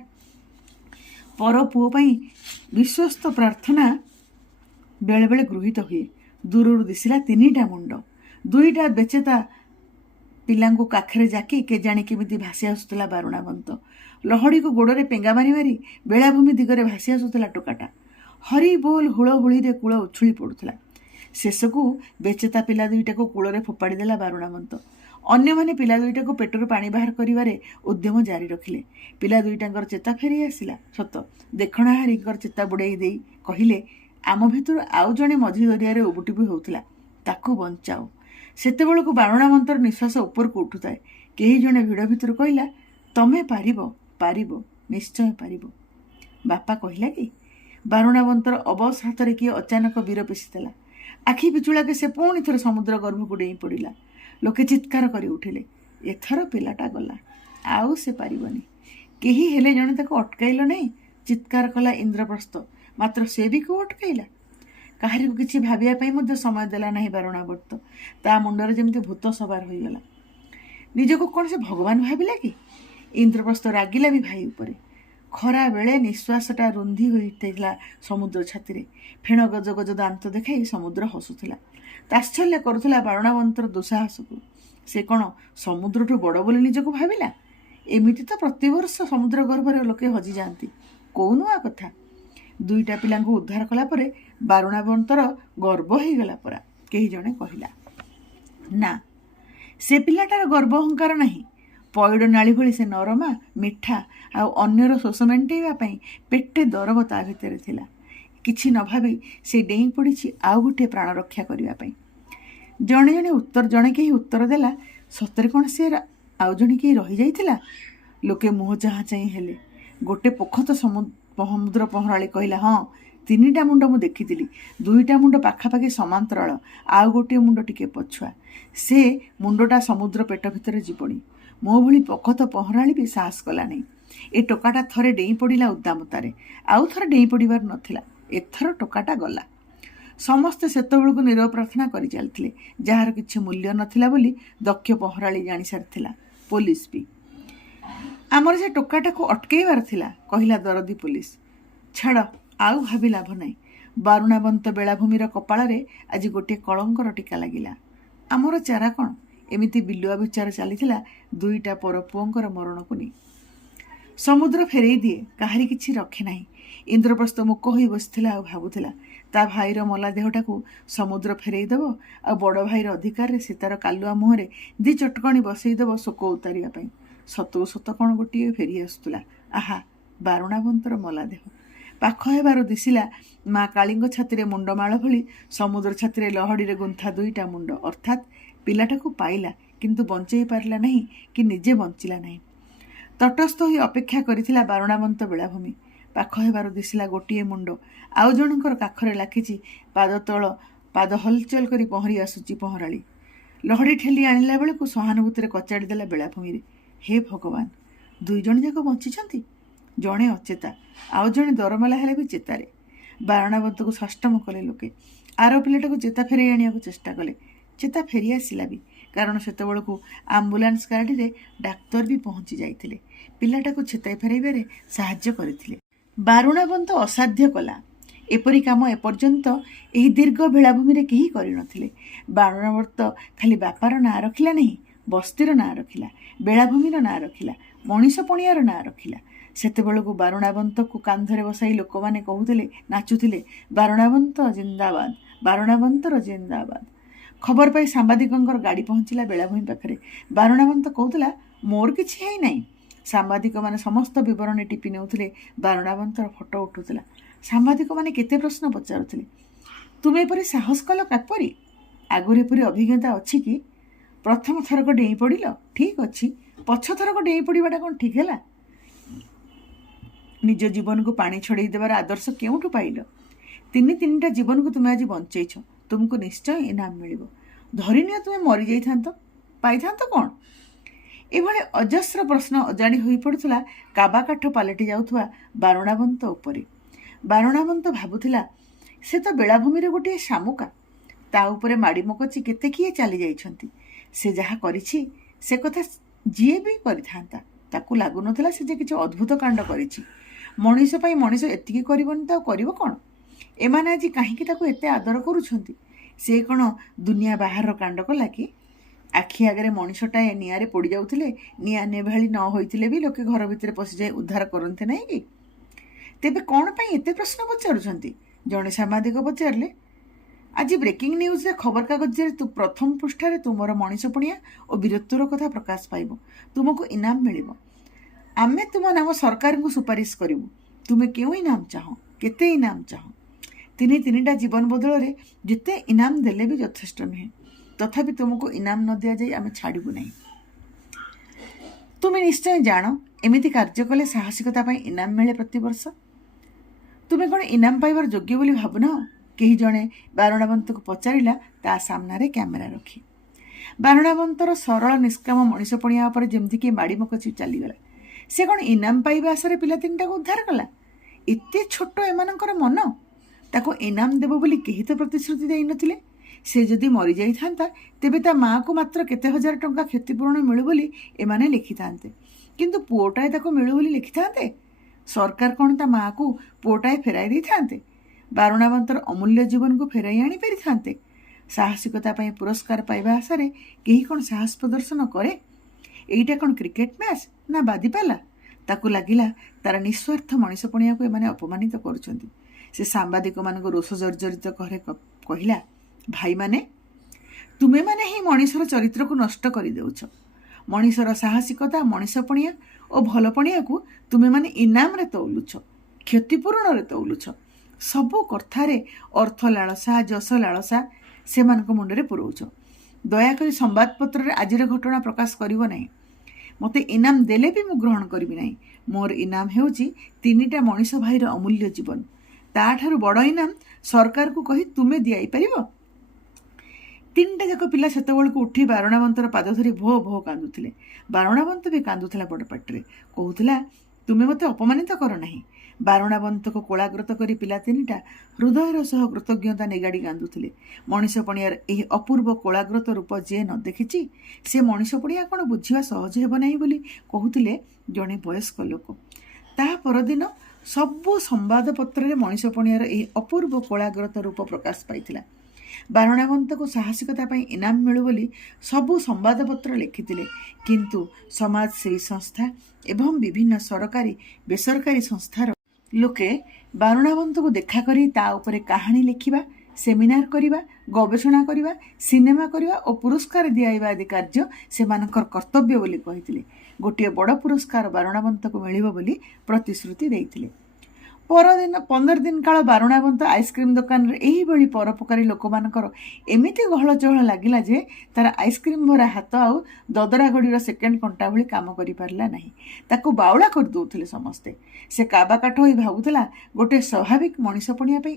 ପର ପୁଅ ପାଇଁ ବିଶ୍ୱସ୍ତ ପ୍ରାର୍ଥନା ବେଳେବେଳେ ଗୃହୀତ ହୁଏ। ଦୂରରୁ ଦିଶିଲା 3ଟା ମୁଣ୍ଡ। 2ଟା ବେଚେତା ପିଲାଙ୍କୁ କାଖରେ ଜାକି କେଜାଣି କେମିତି ଭାସି ଆସୁଥିଲା ବାରୁଣାବନ୍ତ। ଲହଡ଼ିକୁ ଗୋଡ଼ରେ ପେଙ୍ଗା ମାରି ମାରି ବେଳାଭୂମି ଦିଗରେ ଭାସି ଆସୁଥିଲା ଟୋକାଟା। ହରି ବୋଲ ହୁଳହୁଳିରେ କୂଳ ଉଛୁଳି ପଡ଼ୁଥିଲା। ଶେଷକୁ ବେଚେତା ପିଲା ଦୁଇଟାକୁ କୂଳରେ ଫୋପାଡ଼ି ଦେଲା ବାରୁଣାବନ୍ତ। ଅନ୍ୟମାନେ ପିଲା ଦୁଇଟାକୁ ପେଟରୁ ପାଣି ବାହାର କରିବାରେ ଉଦ୍ୟମ ଜାରି ରଖିଲେ। ପିଲା ଦୁଇଟାଙ୍କର ଚେତା ଫେରି ଆସିଲା ସତ। ଦେଖଣାହାରୀଙ୍କର ଚେତା ବୁଡ଼ାଇ ଦେଇ କହିଲେ, ଆମ ଭିତରୁ ଆଉ ଜଣେ ମଝି ଦରିଆରେ ଉବୁଟିବୁ ହେଉଥିଲା, ତାକୁ ବଞ୍ଚାଅ। ସେତେବେଳକୁ ବାରୁଣାବନ୍ତର ନିଶ୍ୱାସ ଉପରକୁ ଉଠୁଥାଏ। କେହି ଜଣେ ଭିଡ଼ ଭିତରୁ କହିଲା, ତମେ ପାରିବ, ପାରିବ, ନିଶ୍ଚୟ ପାରିବ। ବାପା କହିଲା କି? ବାରୁଣାବନ୍ତର ଅବଶ ହାତରେ କିଏ ଅଚାନକ ବୀର ପେଶିଦେଲା। ଆଖି ପିଛୁଳାକେ ସେ ପୁଣି ଥରେ ସମୁଦ୍ର ଗର୍ଭକୁ ଡେଇଁ ପଡ଼ିଲା। ଲୋକେ ଚିତ୍କାର କରି ଉଠିଲେ, ଏଥର ପିଲାଟା ଗଲା, ଆଉ ସେ ପାରିବନି। କେହି ହେଲେ ଜଣେ ତାକୁ ଅଟକାଇଲ ନାହିଁ। ଚିତ୍କାର କଲା ଇନ୍ଦ୍ରପ୍ରସ୍ଥ, ମାତ୍ର ସେ ବି କେଉଁ ଅଟକାଇଲା? କାହାରିକୁ କିଛି ଭାବିବା ପାଇଁ ମଧ୍ୟ ସମୟ ଦେଲା ନାହିଁ ବାରୁଣାବନ୍ତ। ତା ମୁଣ୍ଡରେ ଯେମିତି ଭୂତ ସବାର ହୋଇଗଲା। ନିଜକୁ କ'ଣ ସେ ଭଗବାନ ଭାବିଲା କି? ଇନ୍ଦ୍ରପ୍ରସ୍ଥ ରାଗିଲା ବି ଭାଇ ଉପରେ। ଖରା ବେଳେ ନିଶ୍ୱାସଟା ରୁନ୍ଧି ହୋଇଥିଲା ସମୁଦ୍ର ଛାତିରେ। ଫେଣ ଗଜ ଗଜ ଦାନ୍ତ ଦେଖାଇ ସମୁଦ୍ର ହସୁଥିଲା। ତାତ୍ସଲ୍ୟ କରୁଥିଲା ବାରୁଣାବନ୍ତର ଦୁଃସାହସକୁ। ସେ କ'ଣ ସମୁଦ୍ରଠୁ ବଡ଼ ବୋଲି ନିଜକୁ ଭାବିଲା? ଏମିତି ତ ପ୍ରତିବର୍ଷ ସମୁଦ୍ର ଗର୍ଭରେ ଲୋକେ ହଜିଯାଆନ୍ତି। କୋଉ ନୂଆ କଥା? 2ଟା ପିଲାଙ୍କୁ ଉଦ୍ଧାର କଲା ପରେ ବାରୁଣାବନ୍ତର ଗର୍ବ ହେଇଗଲା ପରା, କେହି ଜଣେ କହିଲା। ନା, ସେ ପିଲାଟାର ଗର୍ବ ଅହଙ୍କାର ନାହିଁ। ପଇଡ଼ ନାଳି ଭଳି ସେ ନରମା, ମିଠା, ଆଉ ଅନ୍ୟର ଶୋଷ ମେଣ୍ଟେଇବା ପାଇଁ ପେଟେ ଦରବ ତା ଭିତରେ ଥିଲା। କିଛି ନ ଭାବି ସେ ଡେଇଁ ପଡ଼ିଛି ଆଉ ଗୋଟିଏ ପ୍ରାଣ ରକ୍ଷା କରିବା ପାଇଁ। ଜଣେ କେହି ଉତ୍ତର ଦେଲା, ସତରେ କ'ଣ ସେ ଆଉ ଜଣେ କେହି ରହିଯାଇଥିଲା? ଲୋକେ ମୁହଁ ଚାହାଁ ଚାହିଁ ହେଲେ। ଗୋଟେ ପୋଖତ ସମୁଦ୍ର ପହଁରାଳି କହିଲା, ହଁ, 3ଟା ମୁଣ୍ଡ ମୁଁ ଦେଖିଥିଲି। 2ଟା ମୁଣ୍ଡ ପାଖାପାଖି ସମାନ୍ତରାଳ, ଆଉ ଗୋଟିଏ ମୁଣ୍ଡ ଟିକେ ପଛୁଆ। ସେ ମୁଣ୍ଡଟା ସମୁଦ୍ର ପେଟ ଭିତରେ ଯିବଣି। ମୋ ଭଳି ପୋଖତ ପହଁରାଳି ବି ସାହସ କଲା ନାହିଁ। ଏ ଟୋକାଟା ଥରେ ଡେଇଁ ପଡ଼ିଲା ଉଦାମତାରେ, ଆଉ ଥରେ ଡେଇଁ ପଡ଼ିବାର ନଥିଲା। ଏଥର ଟୋକାଟା ଗଲା। ସମସ୍ତେ ସେତେବେଳକୁ ନୀରବ ପ୍ରାର୍ଥନା କରି ଚାଲିଥିଲେ। ଯାହାର କିଛି ମୂଲ୍ୟ ନଥିଲା ବୋଲି ଦକ୍ଷ ପହଁରାଳି ଜାଣି ସାରିଥିଲା, ପୋଲିସ ବି। ଆମର ସେ ଟୋକାଟାକୁ ଅଟକେଇବାର ଥିଲା, କହିଲା ଦରଦୀ ପୋଲିସ। ଛାଡ଼, ଆଉ ଭାବି ଲାଭ ନାହିଁ। ବାରୁଣାବନ୍ତ ବେଳାଭୂମିର କପାଳରେ ଆଜି ଗୋଟିଏ କଳଙ୍କର ଟୀକା ଲାଗିଲା। ଆମର ଚାରା କ'ଣ? ଏମିତି ବିଲୁଆ ବିଚାର ଚାଲିଥିଲା 2ଟା ପର ପୁଅଙ୍କର ମରଣକୁ ନେଇ। ସମୁଦ୍ର ଫେରେଇ ଦିଏ, କାହାରି କିଛି ରଖେ ନାହିଁ। ଇନ୍ଦ୍ରପ୍ରସ୍ଥ ମୁକ ହୋଇ ବସିଥିଲା ଆଉ ଭାବୁଥିଲା, ତା ଭାଇର ମଲା ଦେହଟାକୁ ସମୁଦ୍ର ଫେରେଇ ଦେବ, ଆଉ ବଡ଼ ଭାଇର ଅଧିକାରରେ ସେ ତାର କାଲୁଆ ମୁହଁରେ 2 ଚଟକଣି ବସେଇ ଦେବ ଶୋକ ଉତାରିବା ପାଇଁ। ସତକୁ ସତ କ'ଣ ଗୋଟିଏ ଫେରି ଆସୁଥିଲା। ଆହା, ବାରୁଣାବନ୍ତର ମଲା ଦେହ। ପାଖ ହେବାରୁ ଦିଶିଲା ମା କାଳୀଙ୍କ ଛାତିରେ ମୁଣ୍ଡମାଳ ଭଳି ସମୁଦ୍ର ଛାତିରେ ଲହଡ଼ିରେ ଗୁନ୍ଥା ଦୁଇଟା ମୁଣ୍ଡ। ଅର୍ଥାତ୍ ପିଲାଟାକୁ ପାଇଲା, କିନ୍ତୁ ବଞ୍ଚେଇ ପାରିଲା ନାହିଁ କି ନିଜେ ବଞ୍ଚିଲା ନାହିଁ। ତଟସ୍ଥ ହୋଇ ଅପେକ୍ଷା କରିଥିଲା ବାରୁଣାବନ୍ତ ବେଳାଭୂମି। ପାଖ ହେବାରୁ ଦିଶିଲା ଗୋଟିଏ ମୁଣ୍ଡ, ଆଉ ଜଣଙ୍କର କାଖରେ ଲାଖିଛି ପାଦ ହଲଚଲ କରି ପହଁରି ଆସୁଛି ପହଁରାଳି। ଲହଡ଼ି ଠେଲି ଆଣିଲା ବେଳକୁ ସହାନୁଭୂତିରେ କଚାଡ଼ି ଦେଲା ବେଳାଭୂମିରେ। ହେ ଭଗବାନ, 2 ଜଣ ଯାକ ବଞ୍ଚିଛନ୍ତି। ଜଣେ ଅଚେତା, ଆଉ ଜଣେ ଦରମଲା ହେଲେ ବି ଚେତାରେ। ବାରୁଣାବନ୍ତକୁ ଷଷ୍ଠମ କଲେ ଲୋକେ। ଆର ପିଲାଟାକୁ ଚେତା ଫେରାଇ ଆଣିବାକୁ ଚେଷ୍ଟା କଲେ। ଚେତା ଫେରି ଆସିଲା ବି, କାରଣ ସେତେବେଳକୁ ଆମ୍ବୁଲାନ୍ସ ଗାଡ଼ିରେ ଡାକ୍ତର ବି ପହଞ୍ଚି ଯାଇଥିଲେ। ପିଲାଟାକୁ ଚେତାଇ ଫେରାଇବାରେ ସାହାଯ୍ୟ କରିଥିଲେ। ବାରୁଣାବନ୍ତ ଅସାଧ୍ୟ କଲା। ଏପରି କାମ ଏପର୍ଯ୍ୟନ୍ତ ଏହି ଦୀର୍ଘ ବେଳାଭୂମିରେ କେହି କରିନଥିଲେ। ବାରୁଣାବନ୍ତ ଖାଲି ବାପାର ନାଁ ରଖିଲା ନାହିଁ, ବସ୍ତିର ନାଁ ରଖିଲା, ବେଳାଭୂମିର ନାଁ ରଖିଲା, ମଣିଷ ପଣିଆର ନାଁ ରଖିଲା। ସେତେବେଳକୁ ବାରୁଣାବନ୍ତକୁ କାନ୍ଧରେ ବସାଇ ଲୋକମାନେ କହୁଥିଲେ, ନାଚୁଥିଲେ, ବାରୁଣାବନ୍ତ ଜିନ୍ଦାବାଦ, ବାରୁଣାବନ୍ତର ଜିନ୍ଦାବାଦ। ଖବର ପାଇ ସାମ୍ବାଦିକଙ୍କର ଗାଡ଼ି ପହଞ୍ଚିଲା ବେଳାଭୂମି ପାଖରେ। ବାରୁଣାବନ୍ତ କହୁଥିଲା, ମୋର କିଛି ହେଇନାହିଁ। ସାମ୍ବାଦିକମାନେ ସମସ୍ତ ବିବରଣୀ ଟିପି ନେଉଥିଲେ। ବାରୁଣାବନ୍ତର ଫଟୋ ଉଠୁଥିଲା। ସାମ୍ବାଦିକମାନେ କେତେ ପ୍ରଶ୍ନ ପଚାରୁଥିଲେ। ତୁମେ ଏପରି ସାହସ କଲ କିପରି? ଆଗରୁ ଏପରି ଅଭିଜ୍ଞତା ଅଛି କି? ପ୍ରଥମ ଥରକ ଡେଇଁ ପଡ଼ିଲ, ଠିକ୍ ଅଛି। ପଛ ଥରକ ଡେଇଁ ପଡ଼ିବାଟା କ'ଣ ଠିକ୍ ହେଲା? ନିଜ ଜୀବନକୁ ପାଣି ଛଡ଼େଇ ଦେବାର ଆଦର୍ଶ କେଉଁଠୁ ପାଇଲ? ତିନିଟା ଜୀବନକୁ ତୁମେ ଆଜି ବଞ୍ଚେଇଛ। ତୁମକୁ ନିଶ୍ଚୟ ଇନାମ ମିଳିବ। ଧରିନିଅ ତୁମେ ମରିଯାଇଥାନ୍ତ, ପାଇଥାନ୍ତ କ'ଣ? ଏଭଳି ଅଜସ୍ର ପ୍ରଶ୍ନ ଅଜାଣି ହୋଇପଡ଼ୁଥିଲା କାବାକାଠ ପାଲଟି ଯାଉଥିବା ବାରୁଣାବନ୍ତ ଉପରେ। ବାରୁଣାବନ୍ତ ଭାବୁଥିଲା, ସେ ତ ବେଳାଭୂମିରେ ଗୋଟିଏ ଶାମୁକା। ତା ଉପରେ ମାଡ଼ିମକଚି କେତେ କିଏ ଚାଲି ଯାଇଛନ୍ତି। ସେ ଯାହା କରିଛି ସେ କଥା ଯିଏ ବି କରିଥାନ୍ତା, ତାକୁ ଲାଗୁନଥିଲା ସେ ଯେ କିଛି ଅଦ୍ଭୁତ କାଣ୍ଡ କରିଛି। ମଣିଷ ପାଇଁ ମଣିଷ ଏତିକି କରିବନି ତ ଆଉ କରିବ କ'ଣ? ଏମାନେ ଆଜି କାହିଁକି ତାକୁ ଏତେ ଆଦର କରୁଛନ୍ତି? ସେ କ'ଣ ଦୁନିଆ ବାହାରର କାଣ୍ଡ କଲା କି? ଆଖି ଆଗରେ ମଣିଷଟାଏ ନିଆଁରେ ପୋଡ଼ି ଯାଉଥିଲେ, ନିଆଁ ନେଭାଳି ନ ହୋଇଥିଲେ ବି ଲୋକେ ଘର ଭିତରେ ପଶିଯାଇ ଉଦ୍ଧାର କରନ୍ତି ନାହିଁ କି? ତେବେ କ'ଣ ପାଇଁ ଏତେ ପ୍ରଶ୍ନ ପଚାରୁଛନ୍ତି? ଜଣେ ସାମ୍ବାଦିକ ପଚାରିଲେ। ଆଜି ବ୍ରେକିଂ ନ୍ୟୁଜ୍ରେ ଖବରକାଗଜରେ ପ୍ରଥମ ପୃଷ୍ଠାରେ ତୁମର ମଣିଷ ପଣିଆ ଓ ବୀରତ୍ୱର କଥା ପ୍ରକାଶ ପାଇବ। ତୁମକୁ ଇନାମ ମିଳିବ। ଆମେ ତୁମ ନାମ ସରକାରଙ୍କୁ ସୁପାରିଶ କରିବୁ। ତୁମେ କେଉଁ ଇନାମ ଚାହଁ? କେତେ ଇନାମ ଚାହଁ? ତିନିଟା ଜୀବନ ବଦଳରେ ଯେତେ ଇନାମ ଦେଲେ ବି ଯଥେଷ୍ଟ ନୁହେଁ। ତଥାପି ତୁମକୁ ଇନାମ ନ ଦିଆଯାଇ ଆମେ ଛାଡ଼ିବୁ ନାହିଁ। ତୁମେ ନିଶ୍ଚୟ ଜାଣ, ଏମିତି କାର୍ଯ୍ୟ କଲେ ସାହସିକତା ପାଇଁ ଇନାମ ମିଳେ ପ୍ରତିବର୍ଷ। ତୁମେ କ'ଣ ଇନାମ ପାଇବାର ଯୋଗ୍ୟ ବୋଲି ଭାବୁନାହ? କେହି ଜଣେ ବାରୁଣାବନ୍ତକୁ ପଚାରିଲା, ତା ସାମ୍ନାରେ କ୍ୟାମେରା ରଖି। ବାରୁଣାବନ୍ତର ସରଳ ନିଷ୍କାମ ମଣିଷ ପଣିଆ ଉପରେ ଯେମିତି କିଏ ମାଡ଼ିମକଚି ଚାଲିଗଲା। ସେ କ'ଣ ଇନାମ ପାଇବା ଆଶାରେ ପିଲା ତିନିଟାକୁ ଉଦ୍ଧାର କଲା? ଏତେ ଛୋଟ ଏମାନଙ୍କର ମନ। ତାକୁ ଇନାମ ଦେବ ବୋଲି କେହି ତ ପ୍ରତିଶ୍ରୁତି ଦେଇନଥିଲେ। ସେ ଯଦି ମରିଯାଇଥାନ୍ତା, ତେବେ ତା ମାଆକୁ ମାତ୍ର କେତେ ହଜାର ଟଙ୍କା କ୍ଷତିପୂରଣ ମିଳୁ ବୋଲି ଏମାନେ ଲେଖିଥାନ୍ତେ। କିନ୍ତୁ ପୁଅଟାଏ ତାକୁ ମିଳୁ ବୋଲି ଲେଖିଥାନ୍ତେ? ସରକାର କ'ଣ ତା ମାଆକୁ ପୁଅଟାଏ ଫେରାଇ ଦେଇଥାନ୍ତେ? ବାରୁଣାବନ୍ତର ଅମୂଲ୍ୟ ଜୀବନକୁ ଫେରାଇ ଆଣିପାରିଥାନ୍ତେ? ସାହସିକତା ପାଇଁ ପୁରସ୍କାର ପାଇବା ଆଶାରେ କେହି କ'ଣ ସାହସ ପ୍ରଦର୍ଶନ କରେ? ଏଇଟା କ'ଣ କ୍ରିକେଟ ମ୍ୟାଚ୍ ନା ବାଦିପାଲା? ତାକୁ ଲାଗିଲା ତାର ନିଃସ୍ୱାର୍ଥ ମଣିଷ ପଣିଆକୁ ଏମାନେ ଅପମାନିତ କରୁଛନ୍ତି। ସେ ସାମ୍ବାଦିକମାନଙ୍କୁ ରୋଷ ଜର୍ଜରିତ ଘରେ କହିଲା, ଭାଇମାନେ, ତୁମେମାନେ ହିଁ ମଣିଷର ଚରିତ୍ରକୁ ନଷ୍ଟ କରିଦେଉଛ। ମଣିଷର ସାହସିକତା, ମଣିଷ ପଣିଆ ଓ ଭଲ ପଣିଆକୁ ତୁମେମାନେ ଇନାମରେ ତଉଲୁଛ, କ୍ଷତିପୂରଣରେ ତଉଲୁଛ। ସବୁ କଥାରେ ଅର୍ଥ ଲାଳସା, ଯଶ ଲାଳସା ସେମାନଙ୍କ ମୁଣ୍ଡରେ ପୁରଉଛ। ଦୟାକରି ସମ୍ବାଦପତ୍ରରେ ଆଜିର ଘଟଣା ପ୍ରକାଶ କରିବ ନାହିଁ। ମୋତେ ଇନାମ ଦେଲେ ବି ମୁଁ ଗ୍ରହଣ କରିବି ନାହିଁ। ମୋର ଇନାମ ହେଉଛି 3ଟା ମଣିଷ ଭାଇର ଅମୂଲ୍ୟ ଜୀବନ। ତାଠାରୁ ବଡ଼ ଇନାମ ସରକାରକୁ କହି ତୁମେ ଦିଆଇପାରିବ? 3ଟା ଯାକ ପିଲା ସେତେବେଳକୁ ଉଠି ବାରୁଣାବନ୍ତର ପାଦ ଧରି ଭୋ ଭୋ କାନ୍ଦୁଥିଲେ। ବାରୁଣାବନ୍ତ ବି କାନ୍ଦୁଥିଲା ବଡ଼ ପାଟିରେ। କହୁଥିଲା, ତୁମେ ମୋତେ ଅପମାନିତ କର ନାହିଁ। ବାରୁଣାବନ୍ତକୁ କୋଳାଗ୍ରତ କରି ପିଲା 3ଟା ହୃଦୟର ସହ କୃତଜ୍ଞତା ନିଗାଡ଼ି କାନ୍ଦୁଥିଲେ। ମଣିଷ ପଣିଆର ଏହି ଅପୂର୍ବ କୋଳାଗ୍ରତ ରୂପ ଯିଏ ନ ଦେଖିଛି, ସେ ମଣିଷ ପଣିଆ କ'ଣ ବୁଝିବା ସହଜ ହେବ ନାହିଁ ବୋଲି କହୁଥିଲେ ଜଣେ ବୟସ୍କ ଲୋକ। ତା ପରଦିନ ସବୁ ସମ୍ବାଦପତ୍ରରେ ମଣିଷ ପଣିଆର ଏହି ଅପୂର୍ବ କୋଳାଗ୍ରତ ରୂପ ପ୍ରକାଶ ପାଇଥିଲା। ବାରୁଣାବନ୍ତକୁ ସାହସିକତା ପାଇଁ ଇନାମ ମିଳୁ ବୋଲି ସବୁ ସମ୍ବାଦପତ୍ର ଲେଖିଥିଲେ। କିନ୍ତୁ ସମାଜସେବୀ ସଂସ୍ଥା ଏବଂ ବିଭିନ୍ନ ସରକାରୀ ବେସରକାରୀ ସଂସ୍ଥାର ଲୋକେ ବାରୁଣାବନ୍ତକୁ ଦେଖା କରି ତା ଉପରେ କାହାଣୀ ଲେଖିବା, ସେମିନାର କରିବା, ଗବେଷଣା କରିବା, ସିନେମା କରିବା ଓ ପୁରସ୍କାର ଦିଆଇବା ଆଦି କାର୍ଯ୍ୟ ସେମାନଙ୍କର କର୍ତ୍ତବ୍ୟ ବୋଲି କହିଥିଲେ। ଗୋଟିଏ ବଡ଼ ପୁରସ୍କାର ବାରୁଣାବନ୍ତକୁ ମିଳିବ ବୋଲି ପ୍ରତିଶ୍ରୁତି ଦେଇଥିଲେ। ପରଦିନ 15 ଦିନ କାଳ ବାରୁଣାବନ୍ତ ଆଇସ୍କ୍ରିମ୍ ଦୋକାନରେ ଏହିଭଳି ପରୋପକାରୀ ଲୋକମାନଙ୍କର ଏମିତି ଗହଳ ଚହଳ ଲାଗିଲା ଯେ ତାର ଆଇସ୍କ୍ରିମ୍ ଭରା ହାତ ଆଉ ଦଦରା ଘଡ଼ିର ସେକେଣ୍ଡ କଣ୍ଟା ଭଳି କାମ କରିପାରିଲା ନାହିଁ। ତାକୁ ବାଉଳା କରିଦେଉଥିଲେ ସମସ୍ତେ। ସେ କାବା କାଠ ହୋଇ ଭାବୁଥିଲା, ଗୋଟେ ସ୍ୱାଭାବିକ ମଣିଷ ପଣିଆ ପାଇଁ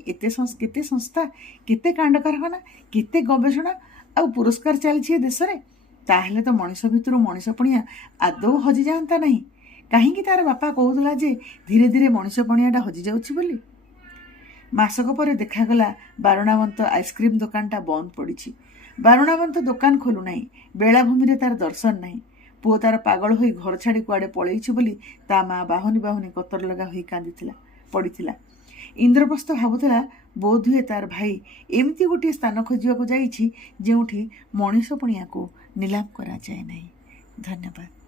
କେତେ ସଂସ୍ଥା, କେତେ କାଣ୍ଡ କାରଖାନା, କେତେ ଗବେଷଣା ଆଉ ପୁରସ୍କାର ଚାଲିଛି ଏ ଦେଶରେ। ତାହେଲେ ତ ମଣିଷ ଭିତରୁ ମଣିଷ ପଣିଆ ଆଦୌ ହଜିଯାଆନ୍ତା ନାହିଁ। କାହିଁକି ତାର ବାପା କହୁଥିଲା ଯେ ଧୀରେ ଧୀରେ ମଣିଷ ପଣିଆଟା ହଜିଯାଉଛି ବୋଲି। ମାସକ ପରେ ଦେଖାଗଲା ବାରୁଣାବନ୍ତ ଆଇସ୍କ୍ରିମ୍ ଦୋକାନଟା ବନ୍ଦ ପଡ଼ିଛି। ବାରୁଣାବନ୍ତ ଦୋକାନ ଖୋଲୁନାହିଁ। ବେଳାଭୂମିରେ ତାର ଦର୍ଶନ ନାହିଁ। ପୁଅ ତାର ପାଗଳ ହୋଇ ଘର ଛାଡ଼ି କୁଆଡ଼େ ପଳେଇଛି ବୋଲି ତା ମା ବାହୁନି ବାହୁନି କତର ଲଗା ହୋଇ ପଡ଼ିଥିଲା। ଇନ୍ଦ୍ରପ୍ରସ୍ଥ ଭାବୁଥିଲା, ବୋଧହୁଏ ତାର ଭାଇ ଏମିତି ଗୋଟିଏ ସ୍ଥାନ ଖୋଜିବାକୁ ଯାଇଛି ଯେଉଁଠି ମଣିଷ ପଣିଆକୁ ନିଲାମ କରାଯାଏ ନାହିଁ। ଧନ୍ୟବାଦ।